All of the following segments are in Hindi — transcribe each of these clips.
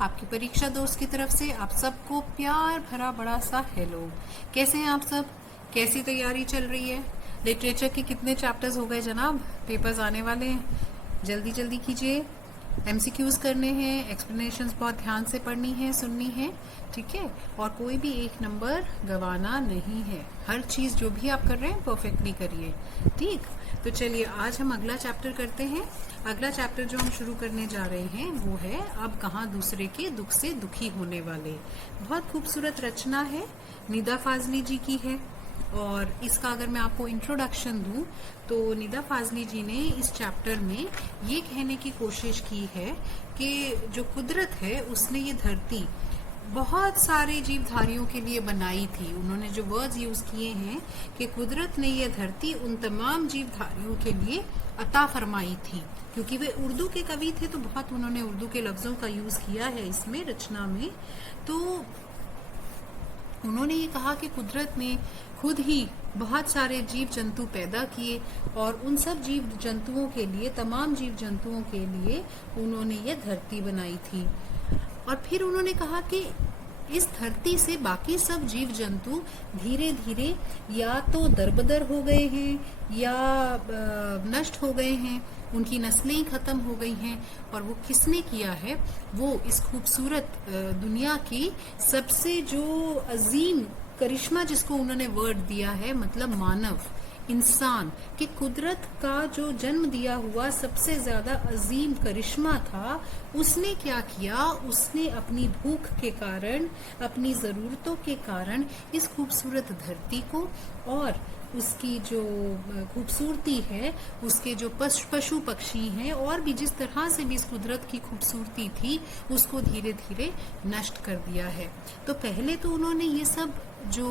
आपकी परीक्षा दोस्त की तरफ से आप सबको प्यार भरा बड़ा सा हेलो। कैसे हैं आप सब? कैसी तैयारी चल रही है? लिटरेचर के कितने चैप्टर्स हो गए जनाब? पेपर्स आने वाले हैं, जल्दी जल्दी कीजिए। एमसीक्यूज करने हैं, एक्सप्लेनेशंस बहुत ध्यान से पढ़नी है, सुननी है, ठीक है। और कोई भी एक नंबर गंवाना नहीं है। हर चीज जो भी आप कर रहे हैं परफेक्टली करिए, ठीक। तो चलिए आज हम अगला चैप्टर करते हैं। अगला चैप्टर जो हम शुरू करने जा रहे हैं वो है अब कहाँ दूसरे के दुख से दुखी होने वाले। बहुत खूबसूरत रचना है, निदा फाजली जी की है। और इसका अगर मैं आपको इंट्रोडक्शन दूं तो निदा फाजली जी ने इस चैप्टर में ये कहने की कोशिश की है कि जो कुदरत है उसने ये धरती बहुत सारे जीवधारियों के लिए बनाई थी। उन्होंने जो वर्ड्स यूज किए हैं कि कुदरत ने ये धरती उन तमाम जीवधारियों के लिए अता फरमाई थी। क्योंकि वे उर्दू के कवि थे तो बहुत उन्होंने उर्दू के लफ्जों का यूज किया है इसमें रचना में। तो उन्होंने ये कहा कि कुदरत ने खुद ही बहुत सारे जीव जंतु पैदा किए और उन सब जीव जंतुओं के लिए, तमाम जीव जंतुओं के लिए उन्होंने ये धरती बनाई थी। और फिर उन्होंने कहा कि इस धरती से बाकी सब जीव जंतु धीरे धीरे या तो दरबदर हो गए हैं या नष्ट हो गए हैं, उनकी नस्लें खत्म हो गई हैं। और वो किसने किया है? वो इस खूबसूरत दुनिया की सबसे जो अजीम करिश्मा जिसको उन्होंने वर्ड दिया है, मतलब मानव, इंसान कि कुदरत का जो जन्म दिया हुआ सबसे ज्यादा अजीम करिश्मा था, उसने क्या किया? उसने अपनी भूख के कारण, अपनी जरूरतों के कारण इस खूबसूरत धरती को और उसकी जो खूबसूरती है, उसके जो पशु पक्षी हैं और भी जिस तरह से भी इस कुदरत की खूबसूरती थी उसको धीरे धीरे नष्ट कर दिया है। तो पहले तो उन्होंने ये सब जो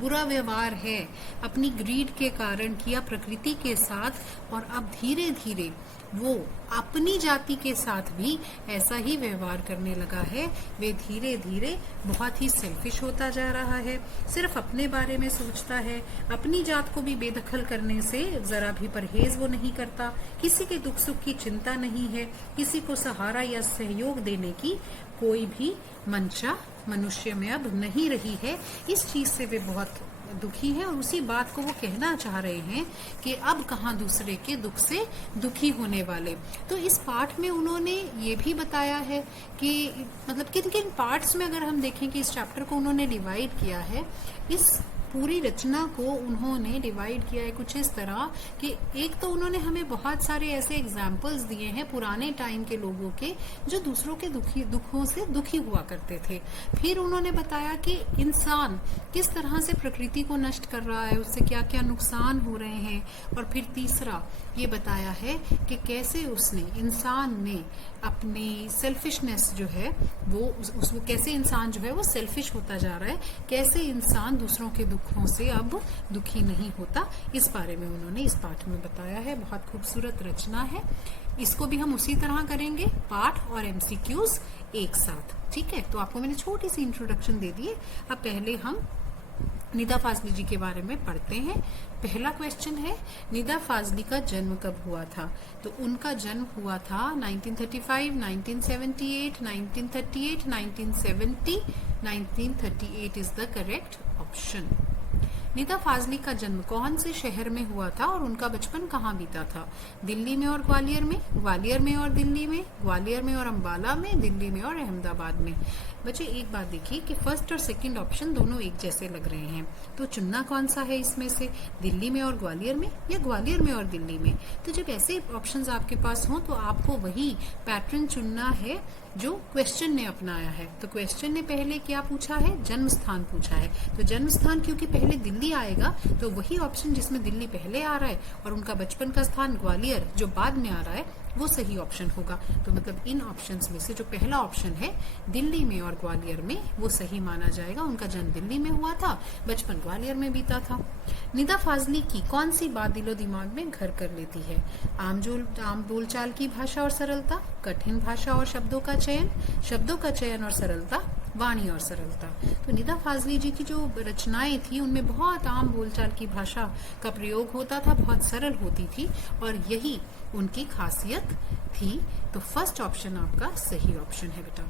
बुरा व्यवहार है अपनी ग्रीड के कारण किया प्रकृति के साथ, और अब धीरे धीरे वो अपनी जाति के साथ भी ऐसा ही व्यवहार करने लगा है। वे धीरे धीरे बहुत ही सेल्फिश होता जा रहा है, सिर्फ अपने बारे में सोचता है, अपनी जात को भी बेदखल करने से जरा भी परहेज वो नहीं करता, किसी के दुख सुख की चिंता नहीं है, किसी को सहारा या सहयोग देने की कोई भी मंशा मनुष्य में अब नहीं रही है। इस चीज से वे बहुत दुखी हैं और उसी बात को वो कहना चाह रहे हैं कि अब कहाँ दूसरे के दुख से दुखी होने वाले। तो इस पाठ में उन्होंने ये भी बताया है कि मतलब किन किन पार्ट्स में अगर हम देखें कि इस चैप्टर को उन्होंने डिवाइड किया है, इस पूरी रचना को उन्होंने डिवाइड किया है कुछ इस तरह कि एक तो उन्होंने हमें बहुत सारे ऐसे एग्जाम्पल्स दिए हैं पुराने टाइम के लोगों के जो दूसरों के दुखों से दुखी हुआ करते थे। फिर उन्होंने बताया कि इंसान किस तरह से प्रकृति को नष्ट कर रहा है, उससे क्या क्या नुकसान हो रहे हैं। और फिर तीसरा ये बताया है कि कैसे इंसान ने अपनी सेल्फिशनेस जो है वो कैसे इंसान जो है वो सेल्फिश होता जा रहा है, कैसे इंसान दूसरों के दुखों से अब दुखी नहीं होता। इस बारे में उन्होंने इस पाठ में बताया है। बहुत खूबसूरत रचना है। इसको भी हम उसी तरह करेंगे, पाठ और एमसीक्यूज एक साथ, ठीक है। तो आपको मैंने छोटी सी इंट्रोडक्शन दे दी है। अब पहले हम निदा फाजली जी के बारे में पढ़ते हैं। पहला क्वेश्चन है, निदा फाजली का जन्म कब हुआ था? तो उनका जन्म हुआ था 1935, 1978, 1938, 1970, 1938 is the correct option. Nida Fazli का जन्म कौन से शहर में हुआ था और उनका बचपन कहाँ बीता था? दिल्ली में और ग्वालियर में, ग्वालियर में और दिल्ली में, ग्वालियर में और अम्बाला में, दिल्ली में और अहमदाबाद में। बच्चे एक बात देखिए कि फर्स्ट और सेकंड ऑप्शन दोनों एक जैसे लग रहे हैं, तो चुनना कौन सा है इसमें से, दिल्ली में और ग्वालियर में या ग्वालियर में और दिल्ली में? तो जब ऐसे ऑप्शंस आपके पास हों तो आपको वही पैटर्न चुनना है जो क्वेश्चन ने अपनाया है। तो क्वेश्चन ने पहले क्या पूछा है? जन्म स्थान पूछा है। तो जन्म स्थान क्योंकि पहले दिल्ली आएगा तो वही ऑप्शन जिसमें दिल्ली पहले आ रहा है और उनका बचपन का स्थान ग्वालियर जो बाद में आ रहा है वो सही ऑप्शन होगा। तो मतलब इन ऑप्शंस में से जो पहला ऑप्शन है दिल्ली में और ग्वालियर में वो सही माना जाएगा। उनका जन्म दिल्ली में हुआ था, बचपन ग्वालियर में बीता था। निदा फाजली की कौन सी बात दिलो दिमाग में घर कर लेती है? आम बोलचाल की भाषा और सरलता, कठिन भाषा और शब्दों का चयन और सरलता, वाणी और सरलता। तो निदा फाजली जी की जो रचनाएं थी उनमें बहुत आम बोलचाल की भाषा का प्रयोग होता था, बहुत सरल होती थी और यही उनकी खासियत थी। तो फर्स्ट ऑप्शन आपका सही ऑप्शन है बेटा।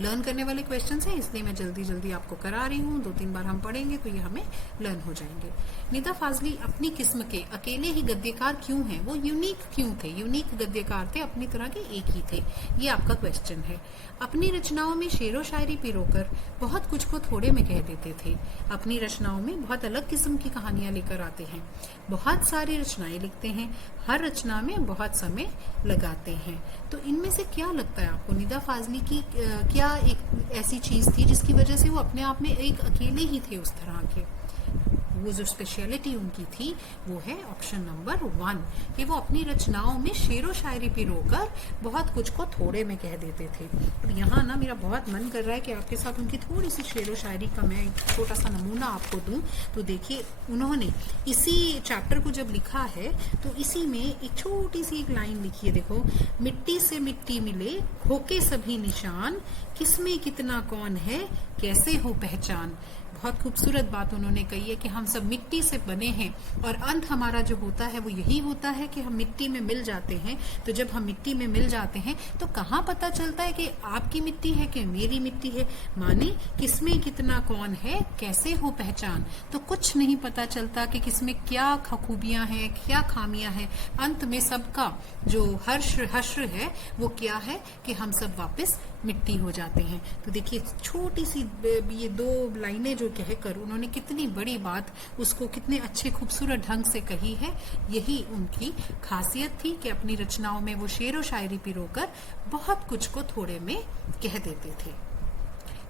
लर्न करने वाले क्वेश्चंस हैं, इसलिए मैं जल्दी जल्दी आपको करा रही हूँ। 2-3 बार हम पढ़ेंगे तो ये हमें लर्न हो जाएंगे। निदा फाजली अपनी किस्म के अकेले ही गद्यकार क्यों हैं? वो यूनिक क्यों थे? यूनिक गद्यकार थे, अपनी तरह के एक ही थे। ये आपका क्वेश्चन है। अपनी रचनाओं में शेरो शायरी पिरोकर बहुत कुछ को थोड़े में कह देते थे। अपनी रचनाओं में बहुत अलग किस्म की कहानियां लेकर आते हैं। बहुत सारी रचनाएं लिखते हैं, हर रचना में बहुत समय लगाते हैं। तो इनमें से क्या लगता है आपको, निदा फाजली की क्या एक ऐसी चीज थी जिसकी वजह से वो अपने आप में एक अकेले ही थे उस तरह के? वो जो स्पेशलिटी उनकी थी वो है ऑप्शन नंबर 1 कि वो अपनी रचनाओं में शेरो शायरी पिरोकर बहुत कुछ को थोड़े में कह देते थे। अब यहाँ ना मेरा बहुत मन कर रहा है कि आपके साथ उनकी थोड़ी सी शेरो शायरी का मैं एक छोटा सा नमूना आपको दूं। तो देखिए, उन्होंने इसी चैप्टर को जब लिखा है तो इसी में एक छोटी सी एक लाइन लिखी है, देखो, मिट्टी से मिट्टी मिले होके सभी निशान, किसमें कितना कौन है कैसे हो पहचान। बहुत खूबसूरत बात उन्होंने कही है कि हम सब मिट्टी से बने हैं और अंत हमारा जो होता है वो यही होता है कि हम मिट्टी में मिल जाते हैं। तो जब हम मिट्टी में मिल जाते हैं तो कहाँ पता चलता है कि आपकी मिट्टी है कि मेरी मिट्टी है, माने किसमें कितना कौन है कैसे हो पहचान। तो कुछ नहीं पता चलता कि किसमें क्या खूबियां हैं क्या खामियां हैं। अंत में सबका जो हश्र है वो क्या है कि हम सब वापस मिट्टी हो जाते हैं। तो देखिए, छोटी सी ये 2 लाइनें जो कहकर उन्होंने कितनी बड़ी बात उसको कितने अच्छे खूबसूरत ढंग से कही है। यही उनकी खासियत थी कि अपनी रचनाओं में वो शेरो शायरी पिरोकर बहुत कुछ को थोड़े में कह देते थे।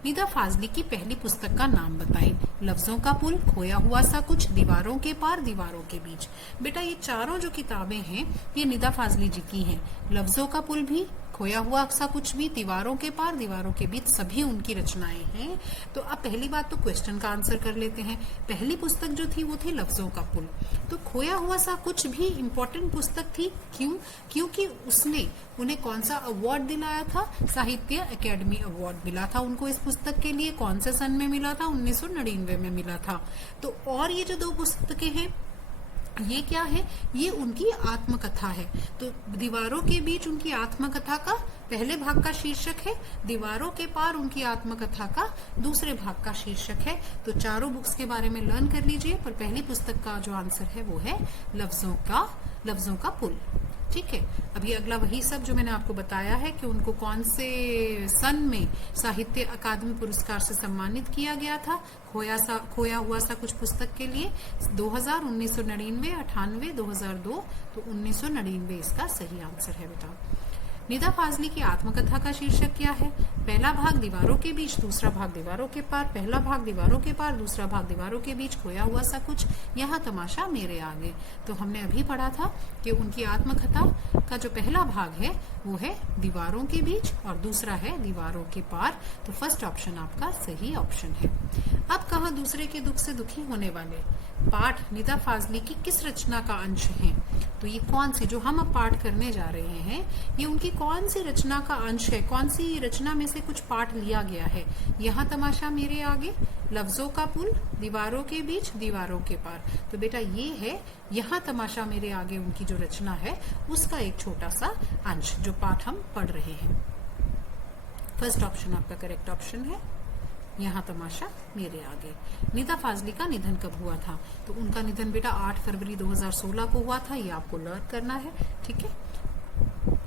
निदा फाजली की पहली पुस्तक का नाम बताएं। लफ्जों का पुल, खोया हुआ सा कुछ, दीवारों के पार, दीवारों के बीच। बेटा, ये चारों जो किताबें हैं ये निदा फाजली जी की हैं। लफ्जों का पुल भी, खोया हुआ सा कुछ भी, दीवारों के पार, दीवारों के बीच, सभी उनकी रचनाएं हैं। तो अब पहली बात तो क्वेश्चन का आंसर कर लेते हैं। पहली पुस्तक जो थी वो थी लफ्जों का पुल। तो खोया हुआ सा कुछ भी इम्पोर्टेंट पुस्तक थी। क्यों? क्योंकि उसने उन्हें कौन सा अवार्ड दिलाया था? साहित्य अकेडमी अवार्ड मिला था उनको इस पुस्तक के लिए। कौन से सन में मिला था? 1999 में मिला था। तो और ये जो 2 पुस्तकें हैं ये क्या है? ये उनकी आत्मकथा है। तो दीवारों के बीच उनकी आत्मकथा का पहले भाग का शीर्षक है, दीवारों के पार उनकी आत्मकथा का दूसरे भाग का शीर्षक है। तो चारों बुक्स के बारे में लर्न कर लीजिए, पर पहली पुस्तक का जो आंसर है वो है लफ्जों का पुल। ठीक है। अभी अगला वही सब जो मैंने आपको बताया है कि उनको कौन से सन में साहित्य अकादमी पुरस्कार से सम्मानित किया गया था खोया हुआ सा कुछ पुस्तक के लिए। 2000, 1999, 98, 2002। तो 1999 इसका सही आंसर है बेटा। निदा फाजली की आत्मकथा का शीर्षक क्या है? पहला भाग दीवारों के बीच, दूसरा भाग दीवारों के पार। पहला भाग दीवारों के पार, दूसरा भाग दीवारों के बीच, खोया हुआ सा कुछ, यहाँ तमाशा मेरे आगे। तो हमने अभी पढ़ा था कि उनकी आत्मकथा का जो पहला भाग है वो है दीवारों के बीच और दूसरा है दीवारों के पार। तो फर्स्ट ऑप्शन आपका सही ऑप्शन है। अब कहा दूसरे के दुख से दुखी होने वाले पाठ निदा फाजली की किस रचना का अंश है? तो ये कौन सी जो हम अब पाठ करने जा रहे हैं ये उनकी कौन सी रचना का अंश है? कौन सी रचना में से कुछ पाठ लिया गया है? यहाँ तमाशा मेरे आगे, लफ्जों का पुल, दीवारों के बीच, दीवारों के पार। तो बेटा ये है यहाँ तमाशा मेरे आगे उनकी जो रचना है उसका एक छोटा सा अंश जो पाठ हम पढ़ रहे हैं। फर्स्ट ऑप्शन आपका करेक्ट ऑप्शन है, यहाँ तमाशा मेरे आगे। निदा फाजली का निधन कब हुआ था? तो उनका निधन बेटा 8 फरवरी 2016 को हुआ था। ये आपको लर्न करना है। ठीक है।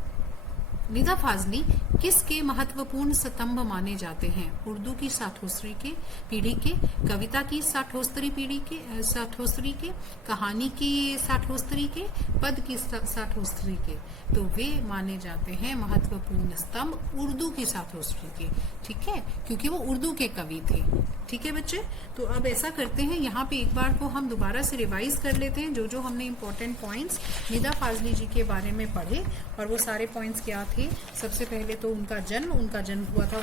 निदा फाजली किसके महत्वपूर्ण स्तंभ माने जाते हैं? उर्दू की साठोस्तरी के पीढ़ी के, कविता की साठोस्तरी पीढ़ी के साठोस्तरी के, कहानी की साठोस्तरी के, पद की साठोस्तरी के। तो वे माने जाते हैं महत्वपूर्ण स्तंभ उर्दू की साठोस्तरी के। ठीक है, क्योंकि वो उर्दू के कवि थे। ठीक है बच्चे। तो अब ऐसा करते हैं, यहाँ पे एक बार को हम दोबारा से रिवाइज कर लेते हैं जो जो हमने इम्पोर्टेंट पॉइंट्स निदा फाजली जी के बारे में पढ़े। और वो सारे पॉइंट्स क्या थे? सबसे पहले तो उनका जन्म हुआ था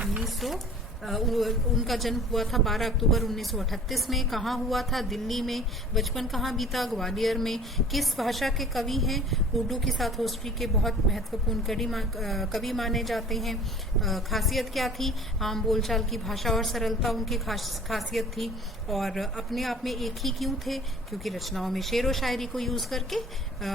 उनका जन्म हुआ था 12 अक्टूबर 1938 में। कहाँ हुआ था? दिल्ली में। बचपन कहाँ बीता? ग्वालियर में। किस भाषा के कवि हैं? उर्दू की साथ हिस्ट्री के बहुत महत्वपूर्ण कवि माने जाते हैं। खासियत क्या थी? आम बोलचाल की भाषा और सरलता उनकी खासियत थी। और अपने आप में एक ही क्यों थे? क्योंकि रचनाओं में शेर व शायरी को यूज करके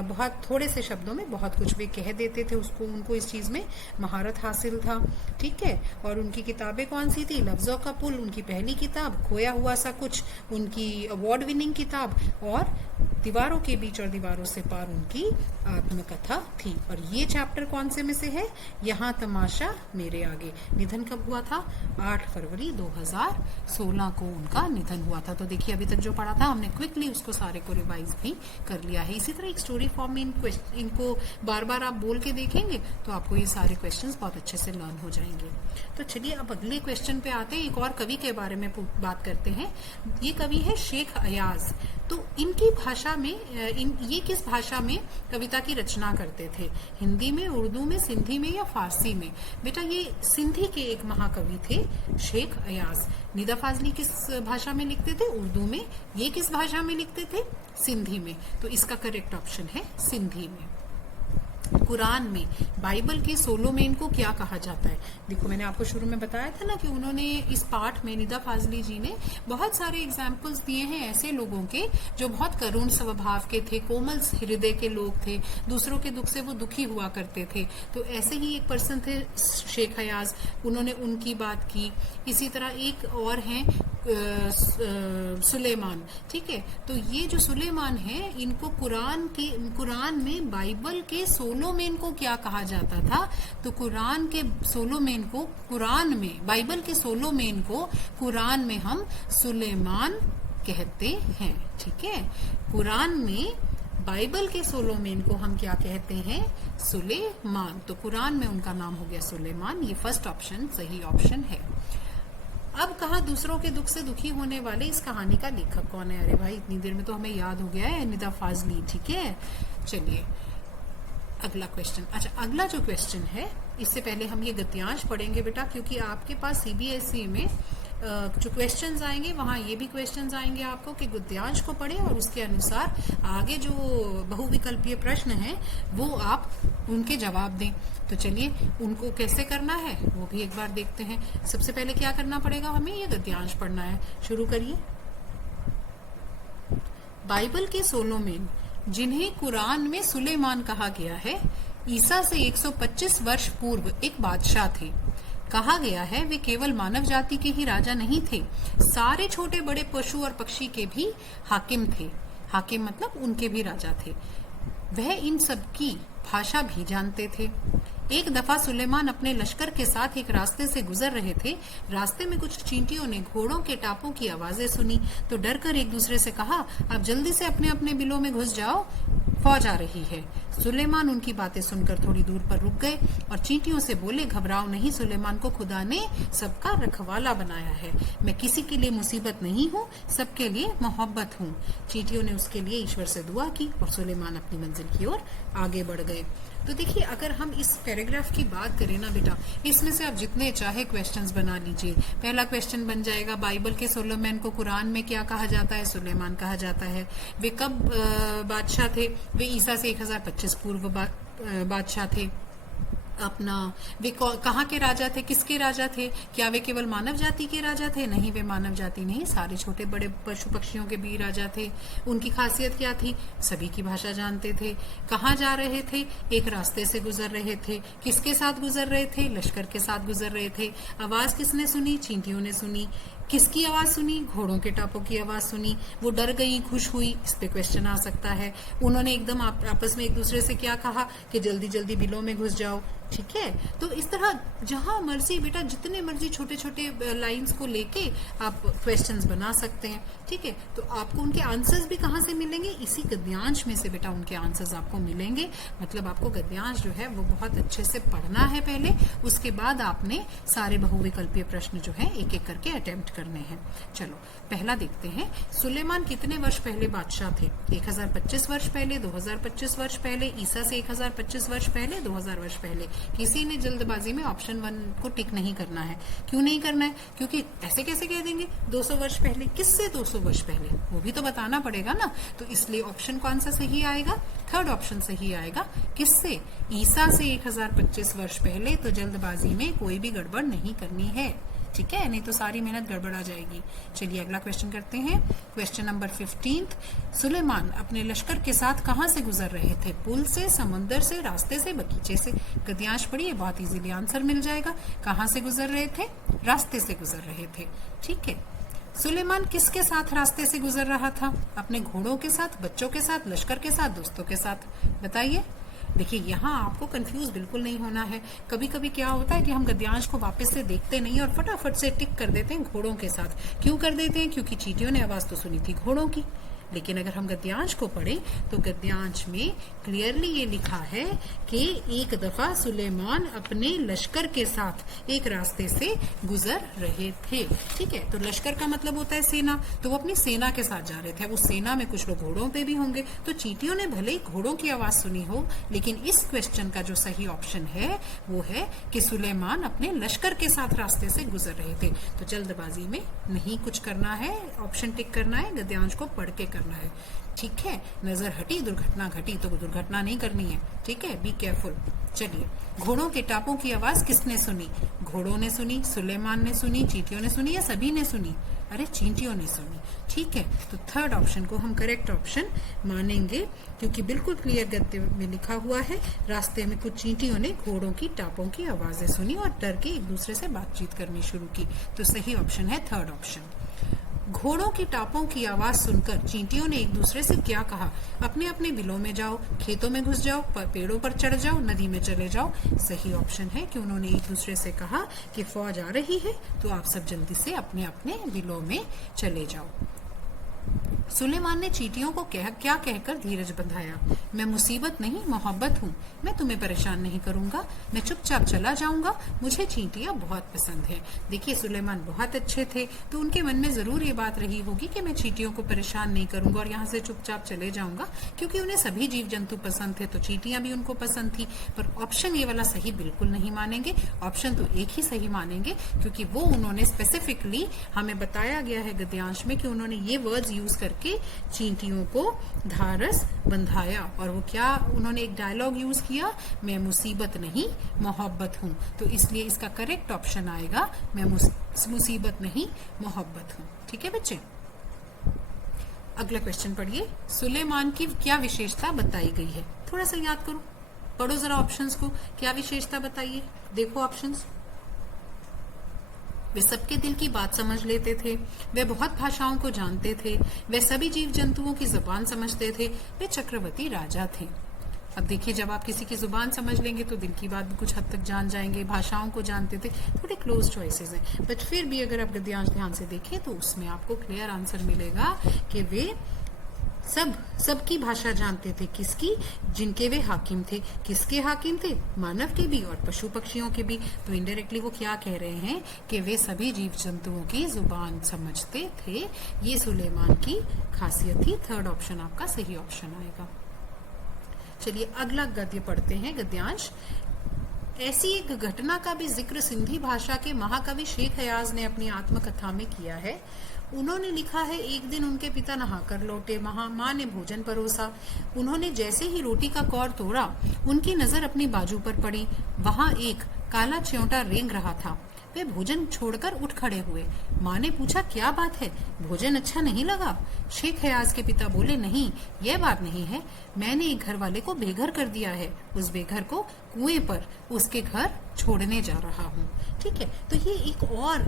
बहुत थोड़े से शब्दों में बहुत कुछ वे कह देते थे, उसको उनको इस चीज में महारत हासिल था। ठीक है। और उनकी किताबें कौन सी थी? लफ्जों का पुल उनकी पहली किताब, खोया हुआ सा कुछ उनकी अवार्ड विनिंग किताब, और दीवारों के बीच और दीवारों से पार उनकी आत्मकथा थी। और ये चैप्टर कौन से में से है? यहाँ तमाशा मेरे आगे। निधन कब हुआ था? 8 फरवरी 2016 को उनका निधन हुआ था। तो देखिए अभी तक जो पढ़ा था हमने क्विकली उसको सारे को रिवाइज भी कर लिया है। इसी तरह एक स्टोरी फॉर्म में इनको बार बार आप बोल के देखेंगे तो आपको ये सारे क्वेश्चंस बहुत अच्छे से लर्न हो जाएंगे। तो चलिए अब अगले क्वेश्चन पे आते हैं। एक और कवि के बारे में बात करते हैं। ये कवि है शेख अयाज। तो इनकी भाषा में ये किस भाषा में कविता की रचना करते थे? हिंदी में, उर्दू में, सिंधी में या फारसी में? बेटा ये सिंधी के एक महाकवि थे शेख अयाज। निदा फाजली किस भाषा में लिखते थे? उर्दू में। ये किस भाषा में लिखते थे? सिंधी में। तो इसका करेक्ट ऑप्शन है सिंधी में। कुरान में बाइबल के सोलो मेन को क्या कहा जाता है? देखो मैंने आपको शुरू में बताया था ना कि उन्होंने इस पाठ में, निदा फाजली जी ने बहुत सारे एग्जाम्पल्स दिए हैं ऐसे लोगों के जो बहुत करुण स्वभाव के थे, कोमल हृदय के लोग थे, दूसरों के दुख से वो दुखी हुआ करते थे। तो ऐसे ही एक पर्सन थे शेख अयाज, उन्होंने उनकी बात की। इसी तरह एक और हैं सुलेमान। ठीक है। तो ये जो सुलेमान है इनको कुरान में बाइबल के सोलो मेन को क्या कहा जाता था? तो कुरान के सोलो मेन को कुरान में, बाइबल के सोलो मेन को कुरान में हम सुलेमान कहते हैं। ठीक है। कुरान में बाइबल के सोलो मेन को हम क्या कहते हैं? सुलेमान। तो कुरान में उनका नाम हो गया सुलेमान। ये फर्स्ट ऑप्शन सही ऑप्शन है। अब कहा दूसरों के दुख से दुखी होने वाले, इस कहानी का लेखक कौन है? अरे भाई इतनी देर में तो हमें याद हो गया है, निदा फाजली। ठीक है। चलिए अगला क्वेश्चन। अच्छा अगला जो क्वेश्चन है, इससे पहले हम ये गद्यांश पढ़ेंगे बेटा, क्योंकि आपके पास सीबीएसई में जो क्वेश्चंस आएंगे वहां ये भी क्वेश्चंस आएंगे आपको कि गद्यांश को पढ़ें और उसके अनुसार आगे जो बहुविकल्पीय प्रश्न हैं वो आप उनके जवाब दें। तो चलिए उनको कैसे करना है वो भी एक बार देखते हैं। सबसे पहले क्या करना पड़ेगा? हमें ये गद्यांश पढ़ना है। शुरू करिए। बाइबल के सोलो मेन जिन्हें कुरान में सुलेमान कहा गया है, ईसा से 125 वर्ष पूर्व एक बादशाह थे। कहा गया है वे केवल मानव जाति के ही राजा नहीं थे, सारे छोटे बड़े पशु और पक्षी के भी हाकिम थे। हाकिम मतलब उनके भी राजा थे। वह इन सब की भाषा भी जानते थे। एक दफा सुलेमान अपने लश्कर के साथ एक रास्ते से गुजर रहे थे। रास्ते में कुछ चींटियों ने घोड़ों के टापों की आवाजें सुनी तो डर कर एक दूसरे से कहा, आप जल्दी से अपने अपने बिलों में घुस जाओ, फौज आ रही है। सुलेमान उनकी बातें सुनकर थोड़ी दूर पर रुक गए और चींटियों से बोले, घबराओ नहीं, सुलेमान को खुदा ने सबका रखवाला बनाया है। मैं किसी के लिए मुसीबत नहीं हूँ, सबके लिए मोहब्बत हूँ। चींटियों ने उसके लिए ईश्वर से दुआ की और सुलेमान अपनी मंजिल की ओर आगे बढ़ गए। तो देखिए अगर हम इस पैराग्राफ की बात करें ना बेटा, इसमें से आप जितने चाहे क्वेश्चंस बना लीजिए। पहला क्वेश्चन बन जाएगा, बाइबल के सोलोमन को कुरान में क्या कहा जाता है? सुलेमान कहा जाता है। वे कब बादशाह थे? वे ईसा से 1025 पूर्व बादशाह थे। अपना वे कहाँ के राजा थे? किसके राजा थे? क्या वे केवल मानव जाति के राजा थे? नहीं, वे मानव जाति नहीं, सारे छोटे बड़े पशु पक्षियों के भी राजा थे। उनकी खासियत क्या थी? सभी की भाषा जानते थे। कहाँ जा रहे थे? एक रास्ते से गुजर रहे थे। किसके साथ गुजर रहे थे? लश्कर के साथ गुजर रहे थे। आवाज किसने सुनी? चींटियों ने सुनी। किसकी आवाज सुनी? घोड़ों के टापों की आवाज सुनी। वो डर गई, खुश हुई, इस पे क्वेश्चन आ सकता है। उन्होंने एकदम आपस में एक दूसरे से क्या कहा कि जल्दी जल्दी बिलों में घुस जाओ। ठीक है। तो इस तरह जहां मर्जी बेटा, जितने मर्जी छोटे छोटे लाइंस को लेके आप क्वेश्चंस बना सकते हैं। ठीक है। तो आपको उनके आंसर्स भी कहाँ से मिलेंगे? इसी गद्यांश में से बेटा उनके आंसर्स आपको मिलेंगे। मतलब आपको गद्यांश जो है वो बहुत अच्छे से पढ़ना है पहले, उसके बाद आपने सारे बहुविकल्पीय प्रश्न जो है एक एक करके अटेम्प्ट करने हैं। चलो पहला देखते हैं, सुलेमान कितने वर्ष पहले बादशाह थे? 1025 वर्ष पहले, 2025 वर्ष पहले, ईसा से 1025 वर्ष पहले, 2000 वर्ष पहले। किसी ने जल्दबाजी में ऑप्शन 1 को टिक नहीं करना है। क्यों नहीं करना है? क्योंकि ऐसे कैसे कह देंगे 200 वर्ष पहले, किससे 200 वर्ष पहले, वो भी तो बताना पड़ेगा ना। तो इसलिए ऑप्शन कौन सा सही आएगा? थर्ड ऑप्शन सही आएगा। किससे? ईसा से 1025 वर्ष पहले। तो जल्दबाजी में कोई भी गड़बड़ नहीं करनी है, ठीक है, नहीं तो सारी मेहनत गड़बड़ आ जाएगी। चलिए अगला क्वेश्चन करते हैं। क्वेश्चन नंबर 15, सुलेमान अपने लश्कर के साथ कहां से गुजर रहे थे? पुल से, समुद्र से, रास्ते से, बगीचे से। गद्यांश पढ़िए, बहुत इजीली आंसर मिल जाएगा। कहां से गुजर रहे थे? रास्ते से गुजर रहे थे, ठीक है। सुलेमान किसके साथ रास्ते से गुजर रहा था? अपने घोड़ों के साथ, बच्चों के साथ, लश्कर के साथ, दोस्तों के साथ? बताइए। देखिए यहाँ आपको कंफ्यूज बिल्कुल नहीं होना है। कभी कभी क्या होता है कि हम गद्यांश को वापस से देखते नहीं और फटाफट से टिक कर देते हैं घोड़ों के साथ। क्यों कर देते हैं? क्योंकि चींटियों ने आवाज तो सुनी थी घोड़ों की। लेकिन अगर हम गद्यांश को पढ़ें तो गद्यांश में क्लियरली ये लिखा है कि एक दफा सुलेमान अपने लश्कर के साथ एक रास्ते से गुजर रहे थे, ठीक है। तो लश्कर का मतलब होता है सेना, तो वो अपनी सेना के साथ जा रहे थे। उस सेना में कुछ लोग घोड़ों पे भी होंगे, तो चींटियों ने भले ही घोड़ों की आवाज सुनी हो, लेकिन इस क्वेश्चन का जो सही ऑप्शन है वो है कि सुलेमान अपने लश्कर के साथ रास्ते से गुजर रहे थे। तो जल्दबाजी में नहीं कुछ करना है, ऑप्शन टिक करना है, गद्यांश को पढ़ के करना है, ठीक है। नजर हटी दुर्घटना घटी, तो दुर्घटना नहीं करनी है, ठीक है, बी केयरफुल। चलिए, घोड़ों के टापों की आवाज किसने सुनी? घोड़ों ने सुनी, सुलेमान ने सुनी, चींटियों ने सुनी या सभी ने सुनी? अरे चींटियों ने सुनी, ठीक है। तो थर्ड ऑप्शन को हम करेक्ट ऑप्शन मानेंगे, क्योंकि बिल्कुल क्लियर गद्य में लिखा हुआ है रास्ते में कुछ चींटियों ने घोड़ों की टापों की आवाजें सुनी और डर के एक दूसरे से बातचीत करनी शुरू की। तो सही ऑप्शन है थर्ड ऑप्शन। घोड़ों की टापों की आवाज सुनकर चींटियों ने एक दूसरे से क्या कहा? अपने अपने बिलों में जाओ, खेतों में घुस जाओ, पेड़ों पर चढ़ जाओ, नदी में चले जाओ। सही ऑप्शन है कि उन्होंने एक दूसरे से कहा कि फौज आ रही है, तो आप सब जल्दी से अपने अपने बिलों में चले जाओ। सुलेमान ने चींटियों को क्या कहकर धीरज बंधाया? मैं मुसीबत नहीं, मोहब्बत हूँ। मैं तुम्हें परेशान नहीं करूंगा, मैं चुपचाप चला जाऊंगा। मुझे चींटियां बहुत पसंद है। देखिए सुलेमान बहुत अच्छे थे, तो उनके मन में जरूर ये बात रही होगी कि मैं चींटियों को परेशान नहीं करूंगा और यहाँ से चुपचाप चले जाऊंगा, क्योंकि उन्हें सभी जीव जंतु पसंद थे, तो चींटियां भी उनको पसंद थी। पर ऑप्शन ये वाला सही बिल्कुल नहीं मानेंगे, ऑप्शन तो एक ही सही मानेंगे, क्योंकि वो उन्होंने स्पेसिफिकली हमें बताया गया है गद्यांश में कि उन्होंने ये वर्ड्स यूज करके चींटियों को धारस बंधाया। और वो क्या उन्होंने एक डायलॉग यूज किया? मैं मुसीबत नहीं, मोहब्बत हूँ। तो इसलिए इसका करेक्ट ऑप्शन आएगा मैं मुसीबत नहीं, मोहब्बत हूँ, ठीक है बच्चे। अगला क्वेश्चन पढ़िए। सुलेमान की क्या विशेषता बताई गई है? थोड़ा सा याद करो, पढ़ो जरा ऑप्शंस को। क्या विशेषता बताइए? देखो ऑप्शंस। वे सबके दिल की बात समझ लेते थे, वे बहुत भाषाओं को जानते थे, वे सभी जीव जंतुओं की जुबान समझते थे, वे चक्रवर्ती राजा थे। अब देखिए, जब आप किसी की जुबान समझ लेंगे तो दिल की बात भी कुछ हद तक जान जाएंगे। भाषाओं को जानते थे, थोड़े क्लोज चॉइसेस हैं, बट फिर भी अगर आप गद्यांश ध्यान से देखें तो उसमें आपको क्लियर आंसर मिलेगा कि वे सबकी भाषा जानते थे। किसकी? जिनके वे हाकिम थे। किसके हाकिम थे? मानव के भी और पशु पक्षियों के भी। तो इनडायरेक्टली वो क्या कह रहे हैं कि वे सभी जीव जंतुओं की जुबान समझते थे। ये सुलेमान की खासियत थी। थर्ड ऑप्शन आपका सही ऑप्शन आएगा। चलिए अगला गद्य पढ़ते हैं, गद्यांश। ऐसी एक घटना का भी जिक्र सिंधी भाषा के महाकवि शेख हयाज ने अपनी आत्मकथा में किया है। उन्होंने लिखा है, एक दिन उनके पिता नहाकर लौटे, माँ ने भोजन परोसा। उन्होंने जैसे ही रोटी का कौर तोड़ा, उनकी नजर अपनी बाजू पर पड़ी। वहां एक काला च्योंटा रेंग रहा था। वे भोजन छोड़कर उठ खड़े हुए। माँ ने पूछा, क्या बात है, भोजन अच्छा नहीं लगा? शेख हयाज के पिता बोले, नहीं, यह बात नहीं है, मैंने एक घर वाले को बेघर कर दिया है। उस बेघर को कुएं पर उसके घर छोड़ने जा रहा हूँ। ठीक है, तो ये एक और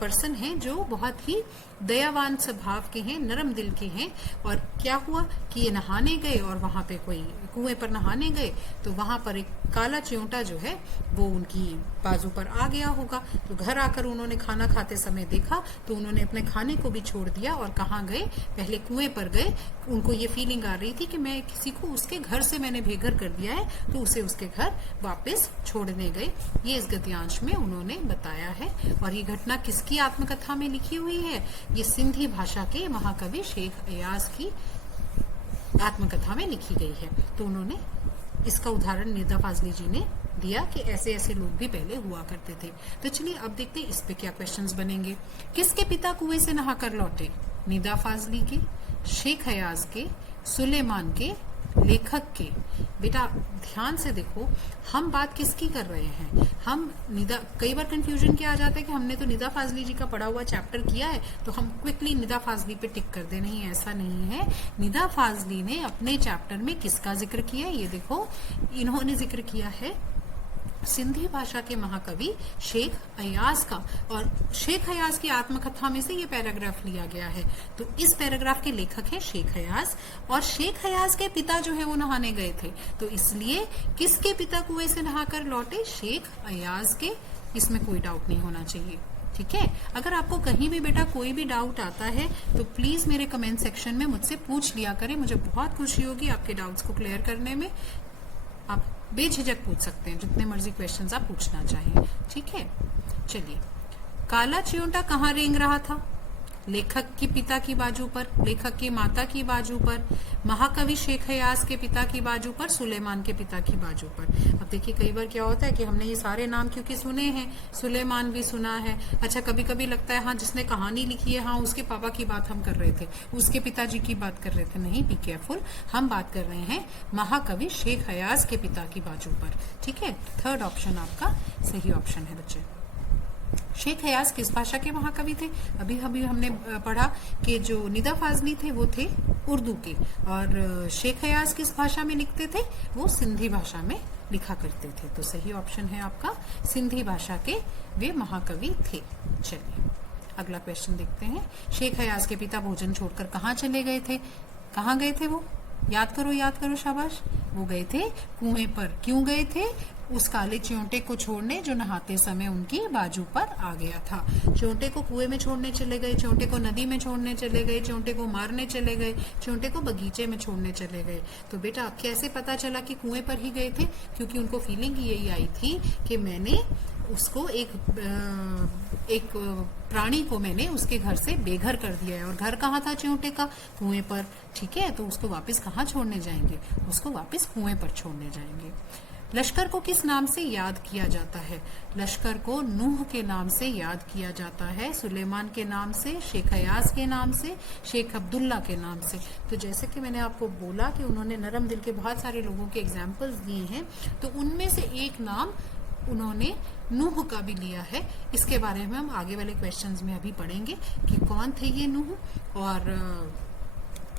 पर्सन है जो बहुत ही दयावान स्वभाव के हैं, नरम दिल के हैं। और क्या हुआ कि ये नहाने गए और वहां पे कोई कुएं पर नहाने गए, तो वहां पर एक काला च्योंटा जो है वो उनकी बाजू पर आ गया होगा। तो घर आकर उन्होंने खाना खाते समय देखा, तो उन्होंने अपने खाने को भी छोड़ दिया और कहाँ गए? पहले कुएं पर गए। उनको ये फीलिंग आ रही थी कि मैं किसी को उसके घर से मैंने बेघर कर दिया है, तो उसे उसके घर वापस छोड़ने नहाने गए, ये इस गद्यांश में उन्होंने बताया है। और ये घटना किसकी आत्मकथा में लिखी हुई है? ये सिंधी भाषा के महाकवि शेख अयाज की आत्मकथा में लिखी गई है। तो उन्होंने इसका उदाहरण निदा फाजली जी ने दिया कि ऐसे ऐसे लोग भी पहले हुआ करते थे। तो चलिए अब देखते हैं इस पे क्या क्वेश्चंस बनेंगे। किसके पिता कुएं से नहाकर लौटे? निदा फाजली के, शेख अयाज के, सुलेमान के, लेखक के। बेटा ध्यान से देखो, हम बात किसकी कर रहे हैं? हम निदा, कई बार कंफ्यूजन क्या आ जाता है कि हमने तो निदा फाजली जी का पढ़ा हुआ चैप्टर किया है तो हम क्विकली निदा फाजली पे टिक कर दे। नहीं, ऐसा नहीं है। निदा फाजली ने अपने चैप्टर में किसका जिक्र किया है? ये देखो, इन्होंने जिक्र किया है सिंधी भाषा के महाकवि शेख अयाज का, और शेख अयाज की आत्मकथा में से ये पैराग्राफ लिया गया है। तो इस पैराग्राफ के लेखक हैं शेख अयाज, और शेख अयाज के पिता जो है वो नहाने गए थे। तो इसलिए किसके पिता कुएं से नहाकर लौटे? शेख अयाज के। इसमें कोई डाउट नहीं होना चाहिए। ठीक है, अगर आपको कहीं भी बेटा कोई भी डाउट आता है तो प्लीज मेरे कमेंट सेक्शन में मुझसे पूछ लिया करें। मुझे बहुत खुशी होगी आपके डाउट्स को क्लियर करने में। आप बेझिझक पूछ सकते हैं, जितने मर्जी क्वेश्चंस आप पूछना चाहिए। ठीक है, चलिए। काला चियोंटा कहाँ रेंग रहा था? लेखक के पिता की बाजू पर, लेखक की माता की बाजू पर, महाकवि शेख अयाज के पिता की बाजू पर, सुलेमान के पिता की बाजू पर। अब देखिए कई बार क्या होता है कि हमने ये सारे नाम क्योंकि सुने हैं, सुलेमान भी सुना है। अच्छा, कभी कभी लगता है हाँ जिसने कहानी लिखी है हाँ उसके पापा की बात हम कर रहे थे, उसके पिताजी की बात कर रहे थे। नहीं, बी केयरफुल, हम बात कर रहे हैं महाकवि शेख अयाज के पिता की बाजू पर। ठीक है, थर्ड ऑप्शन आपका सही ऑप्शन है बच्चे। शेख अयाज किस भाषा के महाकवि थे? अभी हमने पढ़ा कि जो निदा फाजली थे वो थे उर्दू के, और शेख अयाज किस भाषा में लिखते थे? वो सिंधी भाषा में लिखा करते थे। तो सही ऑप्शन है आपका सिंधी भाषा के वे महाकवि थे। चलिए अगला क्वेश्चन देखते हैं। शेख अयाज के पिता भोजन छोड़कर कहाँ चले गए थे? कहाँ गए थे वो? याद करो, शाबाश। वो गए थे कुएं पर। क्यों गए थे? उस काले चियोंटे को छोड़ने जो नहाते समय उनकी बाजू पर आ गया था। चियोंटे को कुएं में छोड़ने चले गए, चियोंटे को नदी में छोड़ने चले गए, चियोंटे को मारने चले गए, चियोंटे को बगीचे में छोड़ने चले गए। तो बेटा कैसे पता चला कि कुएं पर ही गए थे? क्योंकि उनको फीलिंग यही आई थी कि मैंने उसको एक प्राणी को मैंने उसके घर से बेघर कर दिया है, और घर कहाँ था चियोंटे का? कुएं पर। ठीक है, तो उसको वापस कहाँ छोड़ने जाएंगे? उसको वापस कुएं पर छोड़ने जाएंगे। लश्कर को किस नाम से याद किया जाता है? लश्कर को नूह के नाम से याद किया जाता है, सुलेमान के नाम से, शेख अयाज के नाम से, शेख अब्दुल्ला के नाम से। तो जैसे कि मैंने आपको बोला कि उन्होंने नरम दिल के बहुत सारे लोगों के एग्जाम्पल्स दिए हैं, तो उनमें से एक नाम उन्होंने नूह का भी लिया है। इसके बारे में हम आगे वाले क्वेश्चंस में अभी पढ़ेंगे कि कौन थे ये नूह, और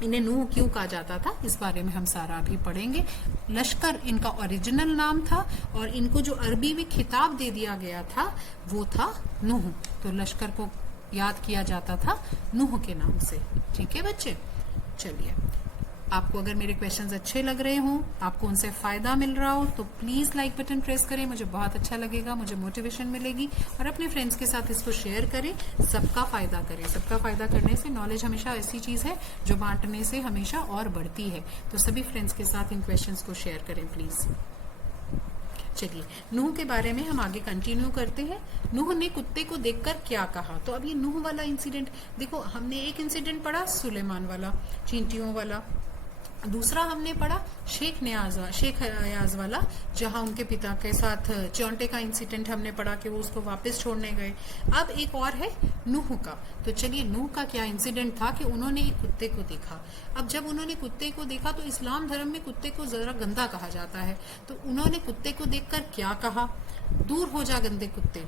इन्हें नूह क्यों कहा जाता था, इस बारे में हम सारा अभी पढ़ेंगे। लश्कर इनका ओरिजिनल नाम था, और इनको जो अरबी में खिताब दे दिया गया था वो था नूह। तो लश्कर को याद किया जाता था नूह के नाम से। ठीक है बच्चे, चलिए। आपको अगर मेरे क्वेश्चंस अच्छे लग रहे हों, आपको उनसे फायदा मिल रहा हो, तो प्लीज लाइक बटन प्रेस करें, मुझे बहुत अच्छा लगेगा, मुझे मोटिवेशन मिलेगी। और अपने फ्रेंड्स के साथ इसको शेयर करें, सबका फायदा करें। सबका फायदा करने से, नॉलेज हमेशा ऐसी चीज है जो बांटने से हमेशा और बढ़ती है। तो सभी फ्रेंड्स के साथ इन क्वेश्चंस को शेयर करें प्लीज। चलिए, नूह के बारे में हम आगे कंटिन्यू करते हैं। नूह ने कुत्ते को देखकर क्या कहा? तो अब ये नूह वाला इंसिडेंट देखो, हमने एक इंसिडेंट पढ़ा सुलेमान वाला, चींटियों वाला। दूसरा हमने पढ़ा शेख अयाज वाला, जहां उनके पिता के साथ चियोंटे का इंसिडेंट हमने पढ़ा कि वो उसको वापस छोड़ने गए। अब एक और है नूह का। तो चलिए, नूह का क्या इंसिडेंट था कि उन्होंने एक कुत्ते को देखा। अब जब उन्होंने कुत्ते को देखा तो इस्लाम धर्म में कुत्ते को जरा गंदा कहा जाता है। तो उन्होंने कुत्ते को देखकर क्या कहा? दूर हो जा गंदे कुत्ते,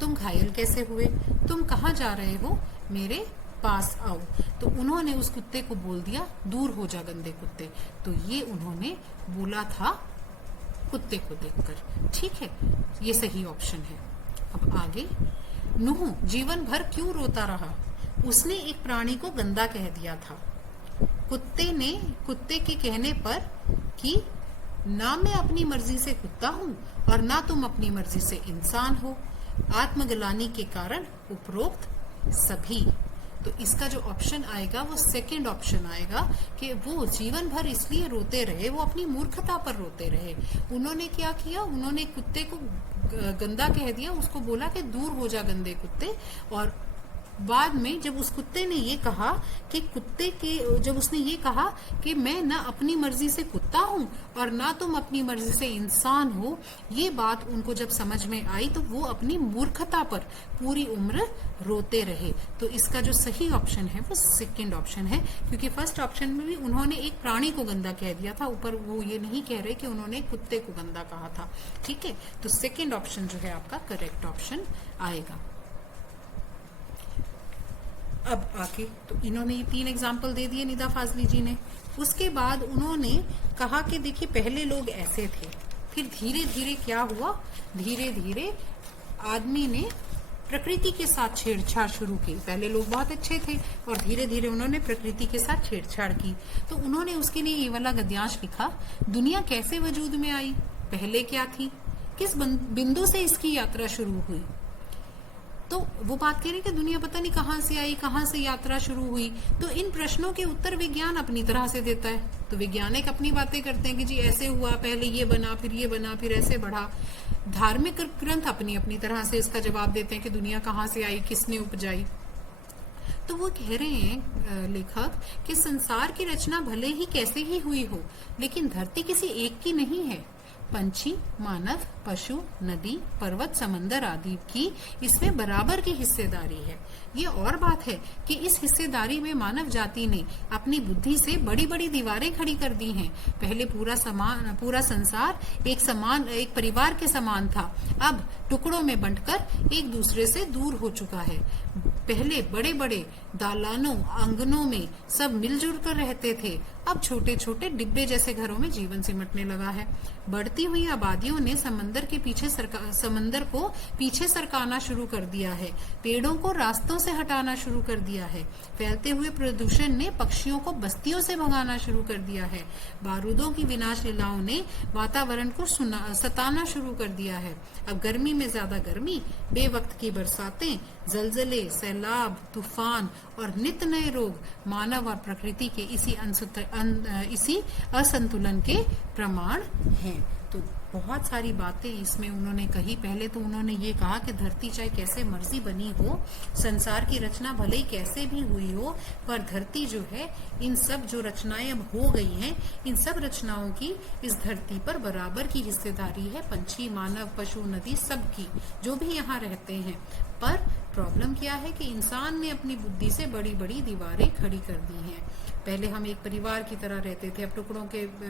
तुम घायल कैसे हुए? तुम कहाँ जा रहे हो? मेरे पास आओ। तो उन्होंने उस कुत्ते को बोल दिया, दूर हो जा गंदे कुत्ते। तो ये उन्होंने बोला था कुत्ते को देखकर। ठीक है, ये सही ऑप्शन है। अब आगे, नूह जीवन भर क्यों रोता रहा? उसने एक प्राणी को गंदा कह दिया था। कुत्ते ने कुत्ते के कहने पर कि ना मैं अपनी मर्जी से कुत्ता हूं और ना तुम अपनी मर्जी से इंसान हो। आत्मग्लानि के कारण उपरोक्त सभी। तो इसका जो ऑप्शन आएगा वो सेकंड ऑप्शन आएगा कि वो जीवन भर इसलिए रोते रहे, वो अपनी मूर्खता पर रोते रहे। उन्होंने क्या किया, उन्होंने कुत्ते को गंदा कह दिया, उसको बोला कि दूर हो जा गंदे कुत्ते। और बाद में जब उस कुत्ते ने ये कहा कि जब उसने ये कहा कि मैं ना अपनी मर्जी से कुत्ता हूं और ना तुम अपनी मर्जी से इंसान हो, ये बात उनको जब समझ में आई तो वो अपनी मूर्खता पर पूरी उम्र रोते रहे। तो इसका जो सही ऑप्शन है वो सेकंड ऑप्शन है, क्योंकि फर्स्ट ऑप्शन में भी उन्होंने एक प्राणी को गंदा कह दिया था, ऊपर वो ये नहीं कह रहे कि उन्होंने कुत्ते को गंदा कहा था। ठीक है, तो सेकंड ऑप्शन जो है आपका करेक्ट ऑप्शन आएगा। अब आके तो इन्होंने ये 3 एग्जाम्पल दे दिए निदा फाजली जी ने। उसके बाद उन्होंने कहा कि देखिए पहले लोग ऐसे थे, फिर धीरे धीरे क्या हुआ, धीरे धीरे आदमी ने प्रकृति के साथ छेड़छाड़ शुरू की। पहले लोग बहुत अच्छे थे और धीरे धीरे उन्होंने प्रकृति के साथ छेड़छाड़ की। तो उन्होंने उसके लिए ये वाला गद्यांश लिखा, दुनिया कैसे वजूद में आई, पहले क्या थी, किस बिंदु से इसकी यात्रा शुरू हुई। तो वो बात कह रहे कि दुनिया पता नहीं कहाँ से आई, कहाँ से यात्रा शुरू हुई। तो इन प्रश्नों के उत्तर विज्ञान अपनी तरह से देता है। तो वैज्ञानिक अपनी बातें करते हैं कि जी ऐसे हुआ, पहले ये बना, फिर ये बना, फिर ऐसे बढ़ा। धार्मिक ग्रंथ अपनी अपनी तरह से इसका जवाब देते हैं कि दुनिया कहाँ से आई, किसने उपजाई। तो वो कह रहे हैं लेखक कि संसार की रचना भले ही कैसे ही हुई हो, लेकिन धरती किसी एक की नहीं है। पंछी, मानव, पशु, नदी, पर्वत, समंदर आदि की इसमें बराबर की हिस्सेदारी है। ये और बात है कि इस हिस्सेदारी में मानव जाति ने अपनी बुद्धि से बड़ी बड़ी दीवारें खड़ी कर दी हैं। पहले पूरा संसार एक परिवार के समान था, अब टुकड़ों में बंटकर एक दूसरे से दूर हो चुका है। पहले बड़े बड़े दालानों, आंगनों में सब मिलजुल कर रहते थे, अब छोटे छोटे डिब्बे जैसे घरों में जीवन सिमटने लगा है। बढ़ती हुई आबादियों ने समंदर को पीछे सरकाना शुरू कर दिया है, पेड़ों को रास्तों से हटाना शुरू कर दिया है। फैलते हुए प्रदूषण ने पक्षियों को बस्तियों से भगाना शुरू कर दिया है। बारूदों की विनाश लीलाओं ने वातावरण को सताना शुरू कर दिया है। अब गर्मी में ज्यादा गर्मी, बेवक्त की बरसातें, जलजले, सैलाब, तूफान और नित नए रोग मानव और प्रकृति के इसी असंतुलन के प्रमाण हैं। तो बहुत सारी बातें इसमें उन्होंने कही। पहले तो उन्होंने ये कहा कि धरती चाहे कैसे मर्जी बनी हो, संसार की रचना भले ही कैसे भी हुई हो, पर धरती जो है, इन सब जो रचनाएं अब हो गई हैं, इन सब रचनाओं की इस धरती पर बराबर की हिस्सेदारी है। पंछी, मानव, पशु, नदी, सबकी, जो भी यहाँ रहते हैं। पर प्रॉब्लम क्या है कि इंसान ने अपनी बुद्धि से बड़ी बड़ी दीवारें खड़ी कर दी हैं। पहले हम एक परिवार की तरह रहते थे, अब टुकड़ों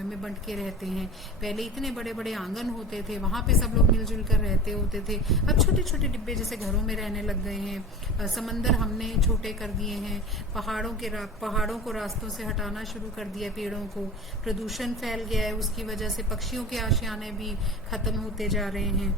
में बंट के रहते हैं। पहले इतने बड़े बड़े आंगन होते थे, वहां पे सब लोग मिलजुल कर रहते होते थे, अब छोटे छोटे डिब्बे जैसे घरों में रहने लग गए हैं। समंदर हमने छोटे कर दिए हैं, पहाड़ों को रास्तों से हटाना शुरू कर दिया, पेड़ों को। प्रदूषण फैल गया है, उसकी वजह से पक्षियों के आशियाने भी खत्म होते जा रहे हैं।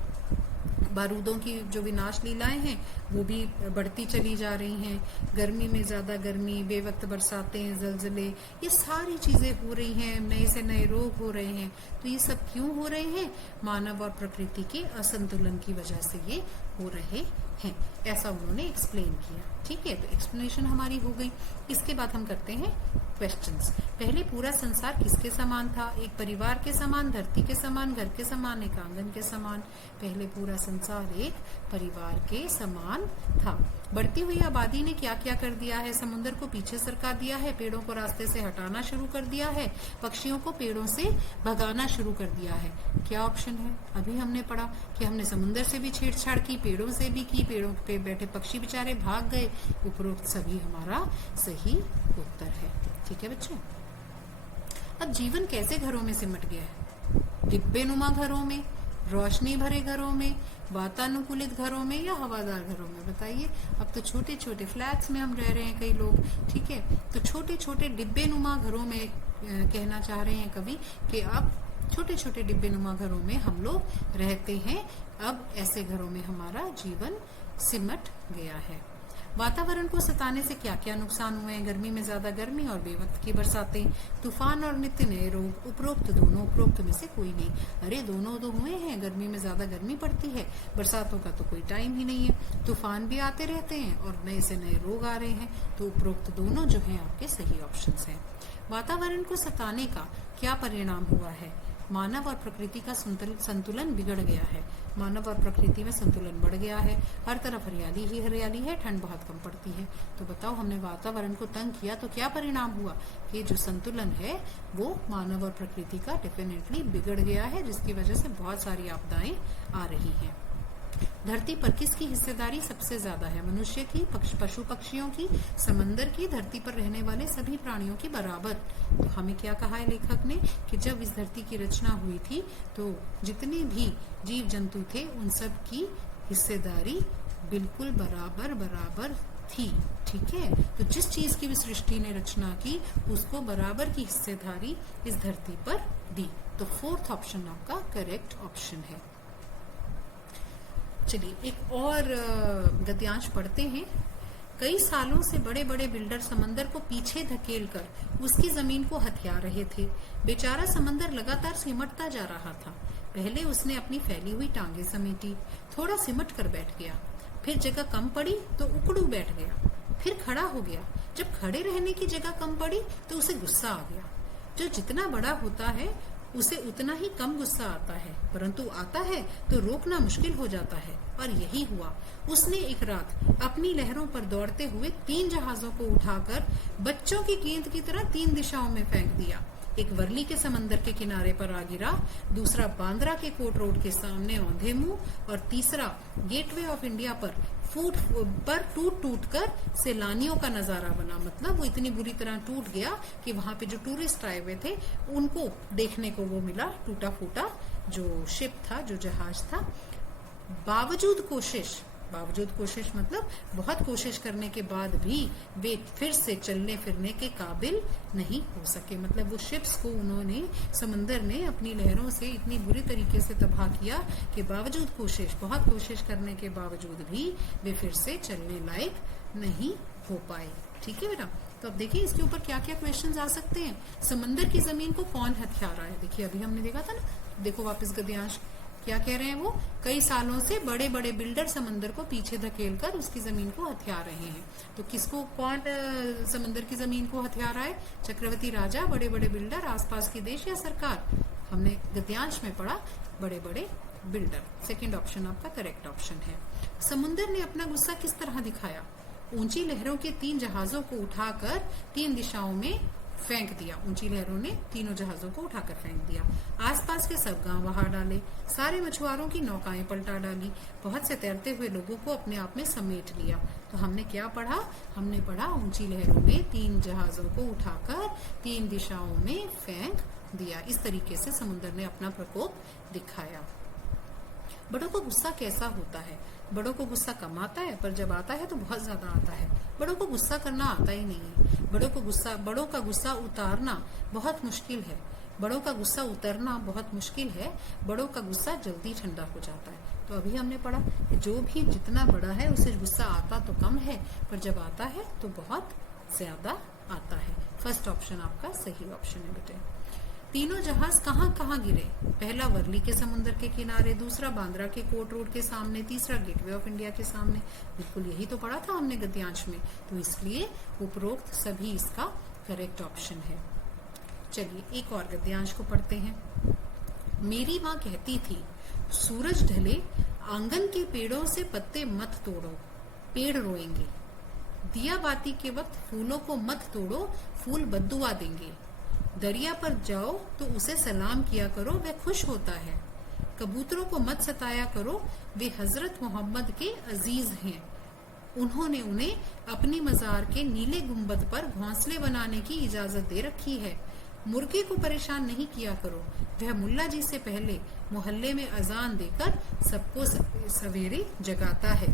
बारूदों की जो विनाश लीलाएं हैं वो भी बढ़ती चली जा रही हैं। गर्मी में ज्यादा गर्मी, बेवक्त बरसातें, जलजले, ये सारी चीजें हो रही हैं। नए से नए रोग हो रहे हैं। तो ये सब क्यों हो रहे हैं? मानव और प्रकृति के असंतुलन की वजह से ये हो रहे हैं, ऐसा उन्होंने एक्सप्लेन किया। ठीक है, तो एक्सप्लेनेशन हमारी हो गई। इसके बाद हम करते हैं क्वेश्चंस। पहले पूरा संसार किसके समान था? एक परिवार के समान, धरती के समान, घर के समान, एक आंगन के समान। पहले पूरा संसार एक परिवार के समान था। बढ़ती हुई आबादी ने क्या क्या कर दिया है? समुद्र को पीछे सरका दिया है, पेड़ों को रास्ते से हटाना शुरू कर दिया है, पक्षियों को पेड़ों से भगाना शुरू कर दिया है। क्या ऑप्शन है? अभी हमने पढ़ा कि हमने समुद्र से भी छेड़छाड़ की, पेड़ों से भी की, पेड़ों पे बैठे पक्षी बेचारे भाग गए। उपरोक्त सभी हमारा सही उत्तर है। ठीक है बच्चों, अब जीवन कैसे घरों में सिमट गया है? डिब्बे नुमा घरों में, रोशनी भरे घरों में, वातानुकूलित घरों में या हवादार घरों में? बताइए। अब तो छोटे छोटे फ्लैट्स में हम रह रहे हैं कई लोग। ठीक है, तो छोटे छोटे डिब्बे नुमा घरों में कहना चाह रहे हैं कवि कि अब छोटे छोटे डिब्बे नुमा घरों में हम लोग रहते हैं। अब ऐसे घरों में हमारा जीवन सिमट गया है। वातावरण को सताने से क्या क्या नुकसान हुए हैं? गर्मी में ज्यादा गर्मी और बेवक्त की बरसातें, तूफान और नित्य नए रोग, उपरोक्त दोनों, उपरोक्त में से कोई नहीं। अरे दोनों तो हुए हैं, गर्मी में ज्यादा गर्मी पड़ती है, बरसातों का तो कोई टाइम ही नहीं है, तूफान भी आते रहते हैं और नए से नए रोग आ रहे हैं, तो उपरोक्त दोनों जो है आपके सही ऑप्शंस हैं। वातावरण को सताने का क्या परिणाम हुआ है? मानव और प्रकृति का संतुलन बिगड़ गया है, मानव और प्रकृति में संतुलन बढ़ गया है, हर तरफ हरियाली ही हरियाली है, ठंड बहुत कम पड़ती है। तो बताओ, हमने वातावरण को तंग किया तो क्या परिणाम हुआ कि जो संतुलन है वो मानव और प्रकृति का डेफिनेटली बिगड़ गया है, जिसकी वजह से बहुत सारी आपदाएं आ रही हैं। धरती पर किसकी हिस्सेदारी सबसे ज्यादा है? मनुष्य की, पशु पक्षियों की, समंदर की, धरती पर रहने वाले सभी प्राणियों की बराबर। तो हमें क्या कहा है लेखक ने कि जब इस धरती की रचना हुई थी तो जितने भी जीव जंतु थे उन सब की हिस्सेदारी बिल्कुल बराबर बराबर थी। ठीक है, तो जिस चीज की भी सृष्टि ने रचना की उसको बराबर की हिस्सेदारी इस धरती पर दी। तो फोर्थ ऑप्शन आपका करेक्ट ऑप्शन है। चलिए एक और गद्यांश पढ़ते हैं। कई सालों से बड़े बड़े बिल्डर समंदर को पीछे धकेलकर उसकी जमीन को हथिया रहे थे। बेचारा समंदर लगातार सिमटता जा रहा था। पहले उसने अपनी फैली हुई टांगे समेटी, थोड़ा सिमट कर बैठ गया, फिर जगह कम पड़ी तो उकड़ू बैठ गया, फिर खड़ा हो गया। जब खड़े रहने की जगह कम पड़ी तो उसे गुस्सा आ गया। जो जितना बड़ा होता है उसे उतना ही कम गुस्सा आता है, परंतु आता है तो रोकना मुश्किल हो जाता है। और यही हुआ। उसने एक रात अपनी लहरों पर दौड़ते हुए 3 जहाजों को उठाकर बच्चों की गेंद की तरह 3 दिशाओं में फेंक दिया। एक वर्ली के समंदर के किनारे पर आ गिरा, दूसरा बांद्रा के कोट रोड के सामने औंधे मुंह, और तीसरा गेटवे ऑफ इंडिया पर टूट टूट कर सैलानियों का नजारा बना। मतलब वो इतनी बुरी तरह टूट गया कि वहां पे जो टूरिस्ट आए हुए थे उनको देखने को वो मिला, टूटा फूटा जो शिप था, जो जहाज था। बावजूद कोशिश मतलब बहुत कोशिश करने के बाद भी वे फिर से चलने फिरने के काबिल नहीं हो सके। मतलब वो शिप्स को उन्होंने, समंदर ने अपनी लहरों से इतनी बुरी तरीके से तबाह किया कि बावजूद बहुत कोशिश करने के बावजूद भी वे फिर से चलने लायक नहीं हो पाए। ठीक है बेटा, तो अब देखिए इसके ऊपर क्या क्या क्वेश्चंस आ सकते हैं। समंदर की जमीन को कौन हथिया रहा है? देखिए अभी हमने देखा था ना, देखो वापस गद्यांश क्या कह रहे हैं वो, कई सालों से बड़े बड़े बिल्डर समंदर को पीछे धकेलकर उसकी जमीन को हथिया रहे हैं। तो किसको, कौन समंदर की जमीन को हथिया रहा है? चक्रवर्ती राजा, बड़े बड़े बिल्डर, आसपास के देश या सरकार? हमने गद्यांश में पढ़ा बड़े बड़े बिल्डर। सेकंड ऑप्शन आपका करेक्ट ऑप्शन है। समुद्र ने अपना गुस्सा किस तरह दिखाया? ऊंची लहरों के 3 जहाजों को उठाकर 3 दिशाओं में फेंक दिया। ऊंची लहरों ने तीनों जहाजों को उठाकर फेंक दिया। आसपास के सब गांव बहा डाले, सारे मछुआरों की नौकाएं पलटा डाली, बहुत से तैरते हुए लोगों को अपने आप में समेट लिया। तो हमने क्या पढ़ा? हमने पढ़ा ऊंची लहरों ने 3 जहाजों को उठाकर 3 दिशाओं में फेंक दिया। इस तरीके से समुद्र ने अपना प्रकोप दिखाया। बड़ों को गुस्सा कैसा होता है? बड़ों को गुस्सा कम आता है, पर जब आता है तो बहुत ज्यादा आता है। बड़ों को गुस्सा करना आता ही नहीं है। बड़ों का गुस्सा उतारना बहुत मुश्किल है। बड़ों का गुस्सा उतरना बहुत मुश्किल है। बड़ों का गुस्सा जल्दी ठंडा हो जाता है। तो अभी हमने पढ़ा कि जो भी जितना बड़ा है उसे गुस्सा आता तो कम है, पर जब आता है तो बहुत ज्यादा आता है। फर्स्ट ऑप्शन आपका सही ऑप्शन है बेटे। तीनों जहाज कहाँ कहाँ गिरे? पहला वर्ली के समुद्र के किनारे, दूसरा बांद्रा के कोट रोड के सामने, तीसरा गेटवे ऑफ इंडिया के सामने। बिल्कुल यही तो पढ़ा था हमने गद्यांश में, तो इसलिए उपरोक्त सभी इसका करेक्ट ऑप्शन है। चलिए एक और गद्यांश को पढ़ते हैं। मेरी माँ कहती थी, सूरज ढले आंगन के पेड़ों से पत्ते मत तोड़ो, पेड़ रोएंगे। दिया बाती के वक्त फूलों को मत तोड़ो, फूल बद्दुआ देंगे। दरिया पर जाओ तो उसे सलाम किया करो, वह खुश होता है। कबूतरों को मत सताया करो, वे हजरत मोहम्मद के अजीज हैं। उन्होंने उन्हें अपनी मजार के नीले गुंबद पर घोंसले बनाने की इजाजत दे रखी है। मुर्गे को परेशान नहीं किया करो, वह मुल्ला जी से पहले मोहल्ले में अजान देकर सबको सवेरे जगाता है।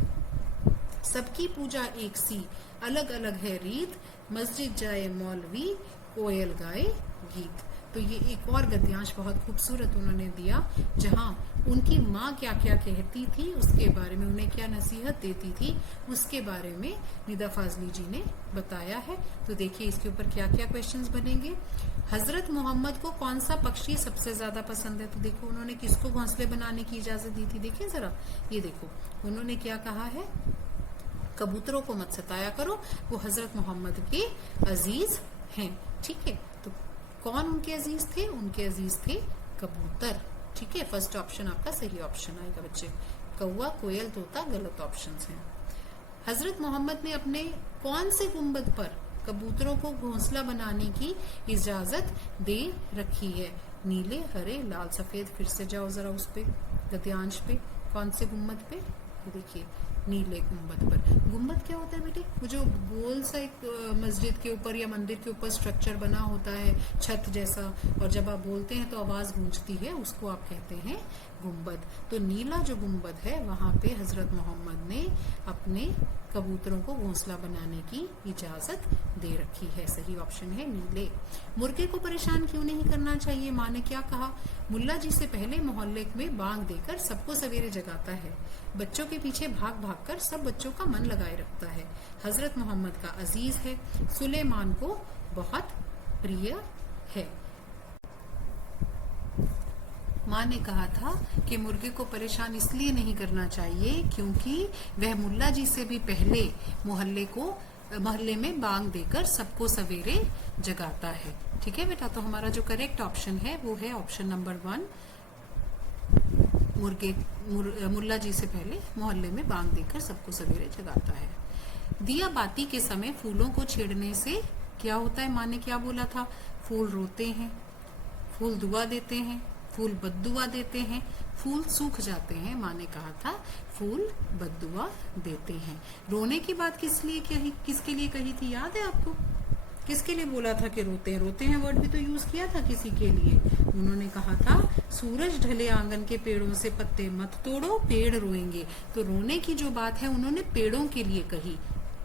सबकी पूजा एक सी, अलग अलग है रीत, मस्जिद जाए मौलवी, कोयल गाए गीत। तो ये एक और गद्यांश बहुत खूबसूरत उन्होंने दिया, जहां उनकी माँ क्या क्या कहती थी उसके बारे में, उन्हें क्या नसीहत देती थी उसके बारे में निदा फाजली जी ने बताया है। तो देखिए इसके ऊपर क्या क्या क्वेश्चंस बनेंगे। हजरत मोहम्मद को कौन सा पक्षी सबसे ज्यादा पसंद है? तो देखो उन्होंने किसको घोंसले बनाने की इजाजत दी थी, देखिए जरा, ये देखो उन्होंने क्या कहा है, कबूतरों को मत सताया करो, वो हजरत मोहम्मद के अजीज हैं। ठीक है, तो कौन उनके अजीज थे? उनके अजीज थे कबूतर। ठीक है, फर्स्ट ऑप्शन आपका सही ऑप्शन आएगा बच्चे। कौवा, कोयल, तोता गलत ऑप्शन हैं। हजरत मोहम्मद ने अपने कौन से गुंबद पर कबूतरों को घोंसला बनाने की इजाजत दे रखी है? नीले, हरे, लाल, सफेद। फिर से जाओ जरा उस पे, गद्यांश पे, कौन से गुंबद पे? देखिए नीले गुंबद पर। गुंबद क्या होता है बेटे? वो जो गोल सा एक मस्जिद के ऊपर या मंदिर के ऊपर स्ट्रक्चर बना होता है छत जैसा, और जब आप बोलते हैं तो आवाज गूंजती है, उसको आप कहते हैं गुंबद। तो नीला जो गुंबद है वहां पे हजरत मोहम्मद ने अपने कबूतरों को घोंसला बनाने की इजाजत दे रखी है। सही ऑप्शन है नीले। मुर्गे को परेशान क्यों नहीं करना चाहिए? माँ ने क्या कहा? मुल्ला जी से पहले मोहल्ले में बांग देकर सबको सवेरे जगाता है, बच्चों के पीछे भाग भाग कर सब बच्चों का मन लगाए रखता है, हजरत मोहम्मद का अजीज है, सुलेमान को बहुत प्रिय है। माँ ने कहा था कि मुर्गे को परेशान इसलिए नहीं करना चाहिए क्योंकि वह मुल्ला जी से भी पहले मोहल्ले में बांग देकर सबको सवेरे जगाता है। ठीक है बेटा, तो हमारा जो करेक्ट ऑप्शन है वो है ऑप्शन नंबर 1, मुल्ला जी से पहले मोहल्ले में बांग देकर सबको सवेरे जगाता है। दिया बाती के समय फूलों को छेड़ने से क्या होता है? माँ ने क्या बोला था? फूल रोते हैं, फूल दुआ देते हैं, फूल बद्दुआ देते हैं, फूल सूख जाते हैं। माँ ने कहा था फूल बद्दुआ देते हैं। रोने की बात किसके लिए कही थी? याद है आपको? किसके लिए बोला था कि रोते हैं? रोते हैं वर्ड भी तो यूज किया था किसी के लिए। उन्होंने कहा था सूरज ढले आंगन के पेड़ों से पत्ते मत तोड़ो, पेड़ रोएंगे। तो रोने की जो बात है उन्होंने पेड़ों के लिए कही।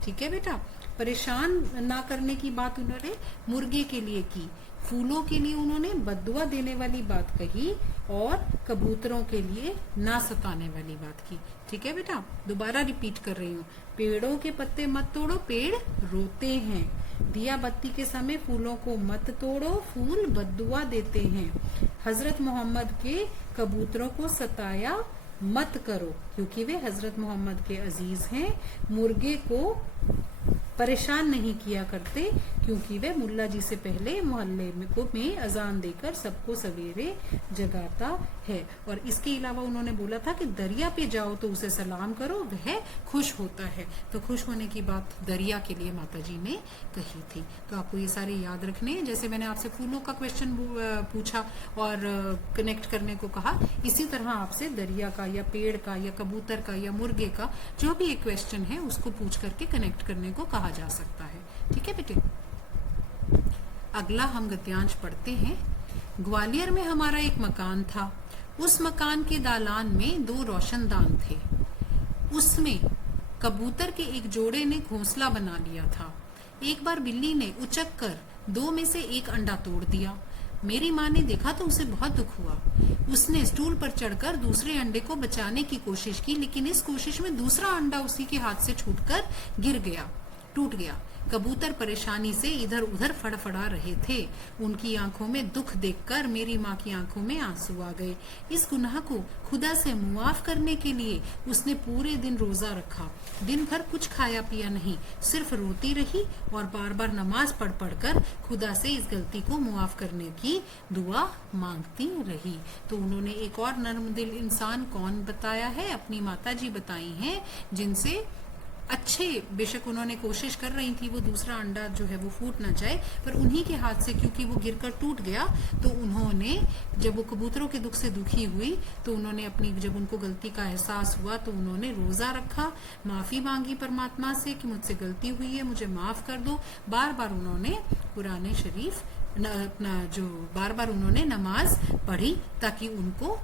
ठीक है बेटा, परेशान ना करने की बात उन्होंने मुर्गे के लिए की, फूलों के लिए उन्होंने बद्दुआ देने वाली बात कही, और कबूतरों के लिए ना सताने वाली बात की। ठीक है बेटा, दोबारा रिपीट कर रही हूँ, पेड़ों के पत्ते मत तोड़ो, पेड़ रोते हैं। दिया बत्ती के समय फूलों को मत तोड़ो, फूल बद्दुआ देते हैं। हजरत मोहम्मद के कबूतरों को सताया मत करो क्योंकि वे हजरत मोहम्मद के अजीज हैं। मुर्गे को परेशान नहीं किया करते क्योंकि वे मुल्ला जी से पहले मोहल्ले में अजान देकर सबको सवेरे जगाता है। और इसके अलावा उन्होंने बोला था कि दरिया पे जाओ तो उसे सलाम करो, वह खुश होता है। तो खुश होने की बात दरिया के लिए माता जी ने कही थी। तो आपको ये सारे याद रखने हैं। जैसे मैंने आपसे फूलों का क्वेश्चन पूछा और कनेक्ट करने को कहा, इसी तरह आपसे दरिया का या पेड़ का या कबूतर का या मुर्गे का जो भी एक क्वेश्चन है उसको पूछ करके कनेक्ट करने को कहा जा सकता है। ठीक है बेटे, अगला हम गद्यांश पढ़ते हैं। ग्वालियर में हमारा एक मकान था, उस मकान के दालान में 2 रोशनदान थे, उसमें कबूतर के एक जोड़े ने घोंसला बना लिया था। एक बार बिल्ली ने उचक कर 2 में से एक अंडा तोड़ दिया। मेरी माँ ने देखा तो उसे बहुत दुख हुआ। उसने स्टूल पर चढ़कर दूसरे अंडे को बचाने की कोशिश की, लेकिन इस कोशिश में दूसरा अंडा उसी के हाथ से छूटकर टूट गया। कबूतर परेशानी से इधर उधर फड़फड़ा रहे थे। उनकी आंखों में दुख देखकर मेरी माँ की आंखों में आंसू आ गए। इस गुनाह को खुदा से मुआफ करने के लिए उसने पूरे दिन रोजा रखा। दिन भर कुछ खाया पिया नहीं, सिर्फ रोती रही और बार बार नमाज पढ़ कर खुदा से इस गलती को मुआफ करने की दुआ मांगती रही। तो उन्होंने एक और नर्म दिल इंसान कौन बताया है? अपनी माता जी बताई हैं, जिनसे अच्छे, बेशक उन्होंने कोशिश कर रही थी वो दूसरा अंडा जो है वो फूट ना जाए, पर उन्हीं के हाथ से क्योंकि वो गिरकर टूट गया, तो उन्होंने जब वो कबूतरों के दुख से दुखी हुई तो उन्होंने जब उनको गलती का एहसास हुआ तो उन्होंने रोजा रखा, माफी मांगी परमात्मा से कि मुझसे गलती हुई है, मुझे माफ कर दो। बार बार उन्होंने कुरान शरीफ बार बार उन्होंने नमाज पढ़ी ताकि उनको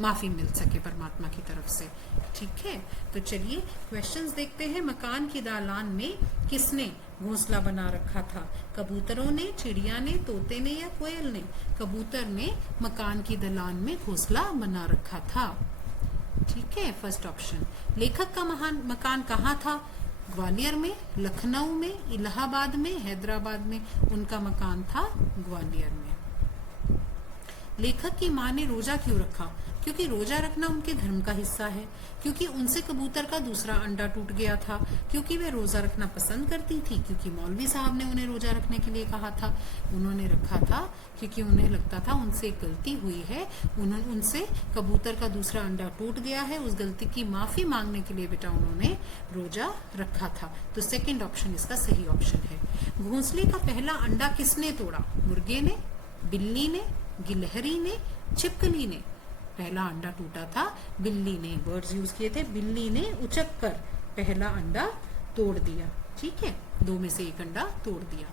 माफी मिल सके परमात्मा की तरफ से। ठीक है, तो चलिए क्वेश्चंस देखते हैं। मकान की दालान में किसने घोंसला बना रखा था? कबूतरों ने, चिड़िया ने, तोते ने या कोयल ने? कबूतर ने मकान की दालान में घोंसला बना रखा था। ठीक है, फर्स्ट ऑप्शन। लेखक का महान मकान कहाँ था? ग्वालियर में, लखनऊ में, इलाहाबाद में, हैदराबाद में? उनका मकान था ग्वालियर में। लेखक की माँ ने रोजा क्यों रखा? क्योंकि रोजा रखना उनके धर्म का हिस्सा है, क्योंकि उनसे कबूतर का दूसरा अंडा टूट गया था, क्योंकि वे रोजा रखना पसंद करती थी, क्योंकि मौलवी साहब ने उन्हें रोजा रखने के लिए कहा था। उन्होंने रखा था क्योंकि उन्हें लगता था उनसे एक गलती हुई है, उनसे कबूतर का दूसरा अंडा टूट गया है, उस गलती की माफी मांगने के लिए बेटा उन्होंने रोजा रखा था। तो सेकेंड ऑप्शन इसका सही ऑप्शन है। घोंसले का पहला अंडा किसने तोड़ा? मुर्गे ने, बिल्ली ने, गिलहरी ने, छिपकली ने? पहला अंडा टूटा था बिल्ली ने, वर्ड्स यूज किए थे। बिल्ली ने उचक कर पहला अंडा तोड़ दिया। ठीक है, दो में से एक अंडा तोड़ दिया।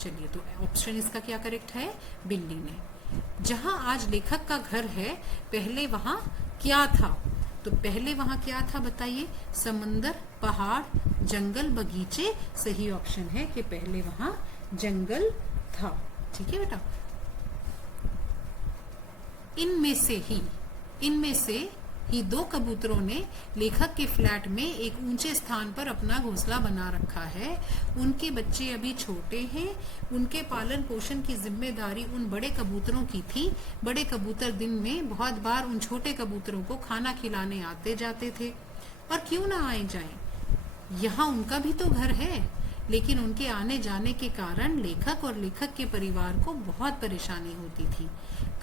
चलिए, तो ऑप्शन इसका क्या करेक्ट है? बिल्ली ने। जहां आज लेखक का घर है, पहले वहां क्या था? तो पहले वहां क्या था बताइए? समंदर, पहाड़, जंगल, बगीचे? सही ऑप्शन है कि पहले वहां जंगल था। ठीक है बेटा, इनमें से ही दो कबूतरों ने लेखक के फ्लैट में एक ऊंचे स्थान पर अपना घोंसला बना रखा है। उनके बच्चे अभी छोटे हैं। उनके पालन पोषण की जिम्मेदारी उन बड़े कबूतरों की थी। बड़े कबूतर दिन में बहुत बार उन छोटे कबूतरों को खाना खिलाने आते जाते थे। और क्यों ना आए जाएं, यहाँ उनका भी तो घर है। लेकिन उनके आने जाने के कारण लेखक और लेखक के परिवार को बहुत परेशानी होती थी।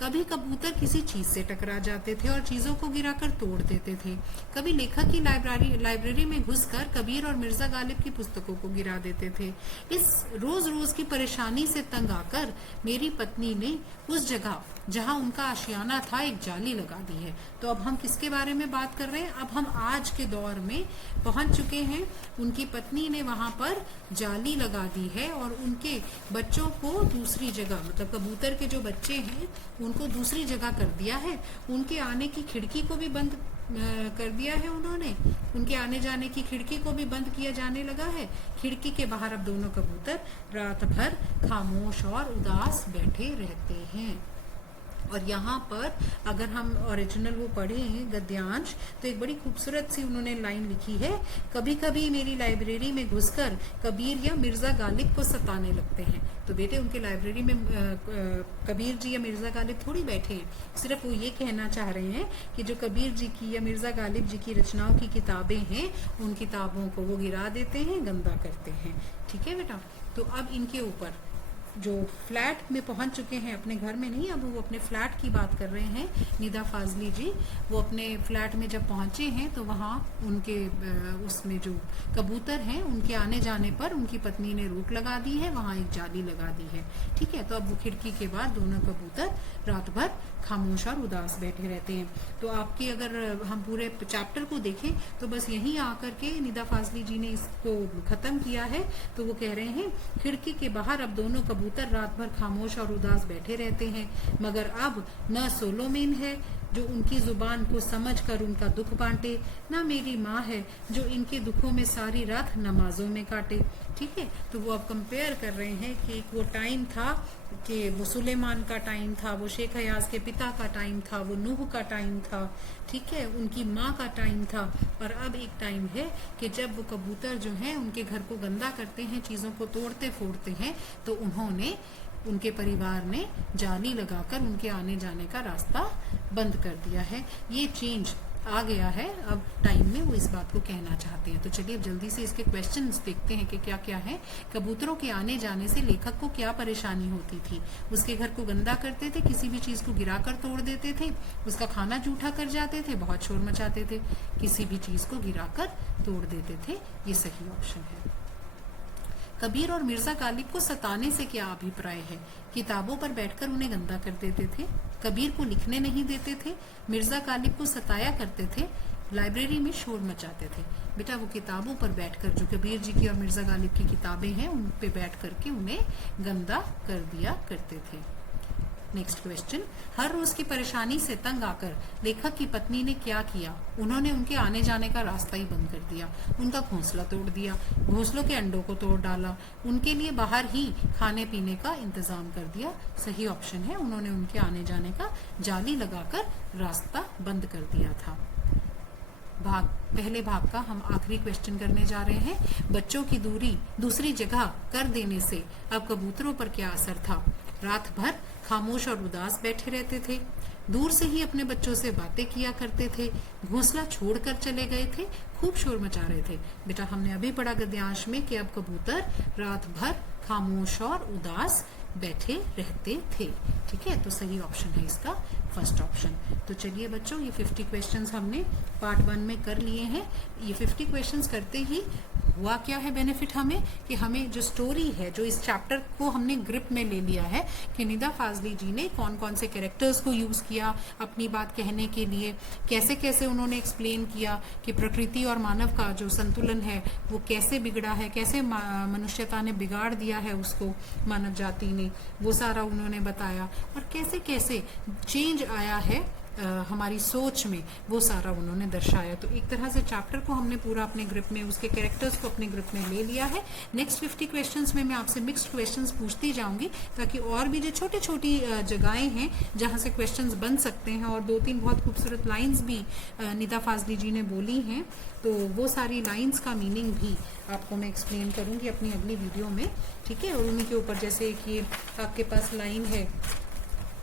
कभी कबूतर किसी चीज से टकरा जाते थे और चीजों को गिराकर तोड़ देते थे। कभी लेखक की लाइब्रेरी में घुसकर कबीर और मिर्जा गालिब की पुस्तकों को गिरा देते थे। इस रोज रोज की परेशानी से तंग आकर मेरी पत्नी ने उस जगह जहां उनका आशियाना था एक जाली लगा दी है। तो अब हम किसके बारे में बात कर रहे हैं? अब हम आज के दौर में पहुंच चुके हैं। उनकी पत्नी ने वहां पर जाली लगा दी है और उनके बच्चों को दूसरी जगह, मतलब कबूतर के जो बच्चे हैं उनको दूसरी जगह कर दिया है। उनके आने की खिड़की को भी बंद कर दिया है उन्होंने। उनके आने जाने की खिड़की को भी बंद किया जाने लगा है। खिड़की के बाहर अब दोनों कबूतर रात भर खामोश और उदास बैठे रहते हैं। और यहाँ पर अगर हम ओरिजिनल वो पढ़े हैं गद्यांश, तो एक बड़ी खूबसूरत सी उन्होंने लाइन लिखी है। कभी कभी मेरी लाइब्रेरी में घुसकर कबीर या मिर्जा गालिब को सताने लगते हैं। तो बेटे उनके लाइब्रेरी में कबीर जी या मिर्जा गालिब थोड़ी बैठे हैं। सिर्फ वो ये कहना चाह रहे हैं कि जो कबीर जी की या मिर्जा गालिब जी की रचनाओं की किताबें हैं, उन किताबों को वो गिरा देते हैं, गंदा करते हैं। ठीक है बेटा, तो अब इनके ऊपर जो फ्लैट में पहुंच चुके हैं, अपने घर में नहीं, अब वो अपने फ्लैट की बात कर रहे हैं। निदा फाजली जी वो अपने फ्लैट में जब पहुंचे हैं तो वहाँ उनके उसमें जो कबूतर हैं उनके आने जाने पर उनकी पत्नी ने रोक लगा दी है, वहाँ एक जाली लगा दी है। ठीक है, तो अब वो खिड़की के बाद दोनों कबूतर रात भर खामोश और उदास बैठे रहते हैं। तो आपके अगर हम पूरे चैप्टर को देखें तो बस यहीं आकर के निदा फाजली जी ने इसको खत्म किया है। तो वो कह रहे हैं खिड़की के बाहर अब दोनों कबूतर रात भर खामोश और उदास बैठे रहते हैं, मगर अब न सोलोमेन है जो उनकी जुबान को समझकर उनका दुख बांटे, ना मेरी माँ है जो इनके दुखों में सारी रात नमाजों में काटे। ठीक है, तो वो अब कंपेयर कर रहे हैं कि वो टाइम था कि वो सुलेमान का टाइम था, वो शेख हयाज के पिता का टाइम था, वो नूह का टाइम था। ठीक है, उनकी माँ का टाइम था। और अब एक टाइम है कि जब वो कबूतर जो हैं उनके घर को गंदा करते हैं, चीज़ों को तोड़ते फोड़ते हैं, तो उन्होंने, उनके परिवार ने जाली लगाकर उनके आने जाने का रास्ता बंद कर दिया है। ये चेंज आ गया है अब टाइम में, वो इस बात को कहना चाहते हैं। तो चलिए अब jल्दी से इसके क्वेश्चंस देखते हैं कि क्या क्या है। कबूतरों के आने जाने से लेखक को क्या परेशानी होती थी? उसके घर को गंदा करते थे, किसी भी चीज को गिराकर तोड़ देते थे, उसका खाना जूठा कर जाते थे, बहुत शोर मचाते थे, किसी भी चीज को गिराकर तोड़ देते थे। ये सही ऑप्शन है। कबीर और मिर्जा गालिब को सताने से क्या अभिप्राय है? किताबों पर बैठकर उन्हें गंदा कर देते थे, कबीर को लिखने नहीं देते थे, मिर्जा गालिब को सताया करते थे, लाइब्रेरी में शोर मचाते थे। बेटा वो किताबों पर बैठकर, जो कबीर जी की और मिर्जा गालिब की किताबें हैं, उन पे बैठ करके उन्हें गंदा कर दिया करते थे। नेक्स्ट क्वेश्चन, हर रोज की परेशानी से तंग आकर लेखक की पत्नी ने क्या किया? उन्होंने उनके आने जाने का रास्ता ही बंद कर दिया, उनका घोंसला तोड़ दिया, घोंसलों के अंडों को तोड़ डाला, उनके लिए बाहर ही खाने पीने का इंतजाम कर दिया। सही ऑप्शन है, उन्होंने उनके आने जाने का जाली लगाकर रास्ता बंद कर दिया था। पहले भाग का हम आखिरी क्वेश्चन करने जा रहे हैं। बच्चों की दूसरी जगह कर देने से अब कबूतरों पर क्या असर था? रात भर खामोश और उदास बैठे रहते थे, दूर से ही अपने बच्चों से बातें किया करते थे, घोंसला छोड़कर चले गए थे, खूब शोर मचा रहे थे। बेटा हमने अभी पढ़ा गद्यांश में कि अब कबूतर रात भर खामोश और उदास बैठे रहते थे। ठीक है, तो सही ऑप्शन है इसका फर्स्ट ऑप्शन। तो चलिए बच्चों, ये 50 क्वेश्चंस हमने पार्ट 1 में कर लिए हैं। ये 50 क्वेश्चंस करते ही हुआ क्या है बेनिफिट हमें, कि हमें जो स्टोरी है, जो इस चैप्टर को हमने ग्रिप में ले लिया है कि निदा फाजली जी ने कौन कौन से कैरेक्टर्स को यूज किया अपनी बात कहने के लिए, कैसे कैसे उन्होंने एक्सप्लेन किया कि प्रकृति और मानव का जो संतुलन है वो कैसे बिगड़ा है, कैसे मनुष्यता ने बिगाड़ दिया है उसको, मानव जाति ने, वो सारा उन्होंने बताया, और कैसे कैसे चेंज आया है हमारी सोच में, वो सारा उन्होंने दर्शाया। तो एक तरह से चैप्टर को हमने पूरा अपने ग्रिप में, उसके कैरेक्टर्स को अपने ग्रिप में ले लिया है। नेक्स्ट 50 क्वेश्चंस में मैं आपसे मिक्स्ड क्वेश्चंस पूछती जाऊंगी, ताकि और भी जो छोटी छोटी जगहें हैं जहां से क्वेश्चंस बन सकते हैं, और 2-3 बहुत खूबसूरत लाइंस भी निदा फाजली जी ने बोली हैं, तो वो सारी लाइंस का मीनिंग भी आपको मैं एक्सप्लेन करूंगी अपनी अगली वीडियो में। ठीक है, और उन्हीं के ऊपर जैसे कि आपके पास लाइन है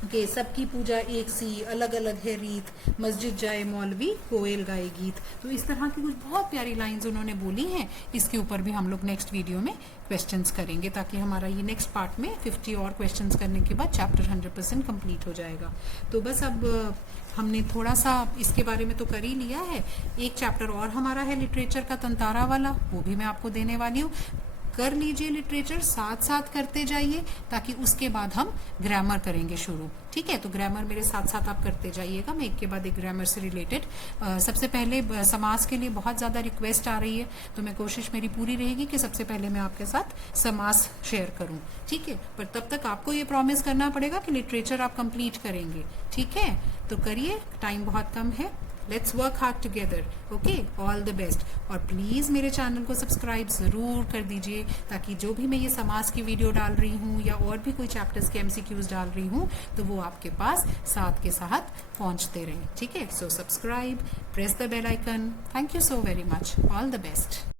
कि सबकी पूजा एक सी, अलग अलग है रीत, मस्जिद जाए मौलवी, कोयल गाए गीत। तो इस तरह की कुछ बहुत प्यारी लाइंस उन्होंने बोली हैं। इसके ऊपर भी हम लोग नेक्स्ट वीडियो में क्वेश्चंस करेंगे, ताकि हमारा ये नेक्स्ट पार्ट में 50 और क्वेश्चंस करने के बाद चैप्टर 100% कंप्लीट हो जाएगा। तो बस अब हमने थोड़ा सा इसके बारे में तो कर ही लिया है। एक चैप्टर और हमारा है लिटरेचर का, तंतारा वाला, वो भी मैं आपको देने वाली हूँ। कर लीजिए लिटरेचर, साथ साथ करते जाइए, ताकि उसके बाद हम ग्रामर करेंगे शुरू। ठीक है, तो ग्रामर मेरे साथ साथ आप करते जाइएगा, मैं एक के बाद एक ग्रामर से रिलेटेड। सबसे पहले समास के लिए बहुत ज़्यादा रिक्वेस्ट आ रही है, तो मैं कोशिश मेरी पूरी रहेगी कि सबसे पहले मैं आपके साथ समास शेयर करूं। ठीक है, पर तब तक आपको ये प्रॉमिस करना पड़ेगा कि लिटरेचर आप कंप्लीट करेंगे। ठीक है, तो करिए, टाइम बहुत कम है। Let's work hard together. Okay, all the best. और प्लीज़ मेरे चैनल को सब्सक्राइब ज़रूर कर दीजिए, ताकि जो भी मैं ये समाज की वीडियो डाल रही हूँ या और भी कोई चैप्टर्स के MCQs डाल रही हूँ, तो वो आपके पास साथ के साथ पहुँचते रहें। ठीक है, so subscribe, press the bell icon. Thank you so very much, all the best.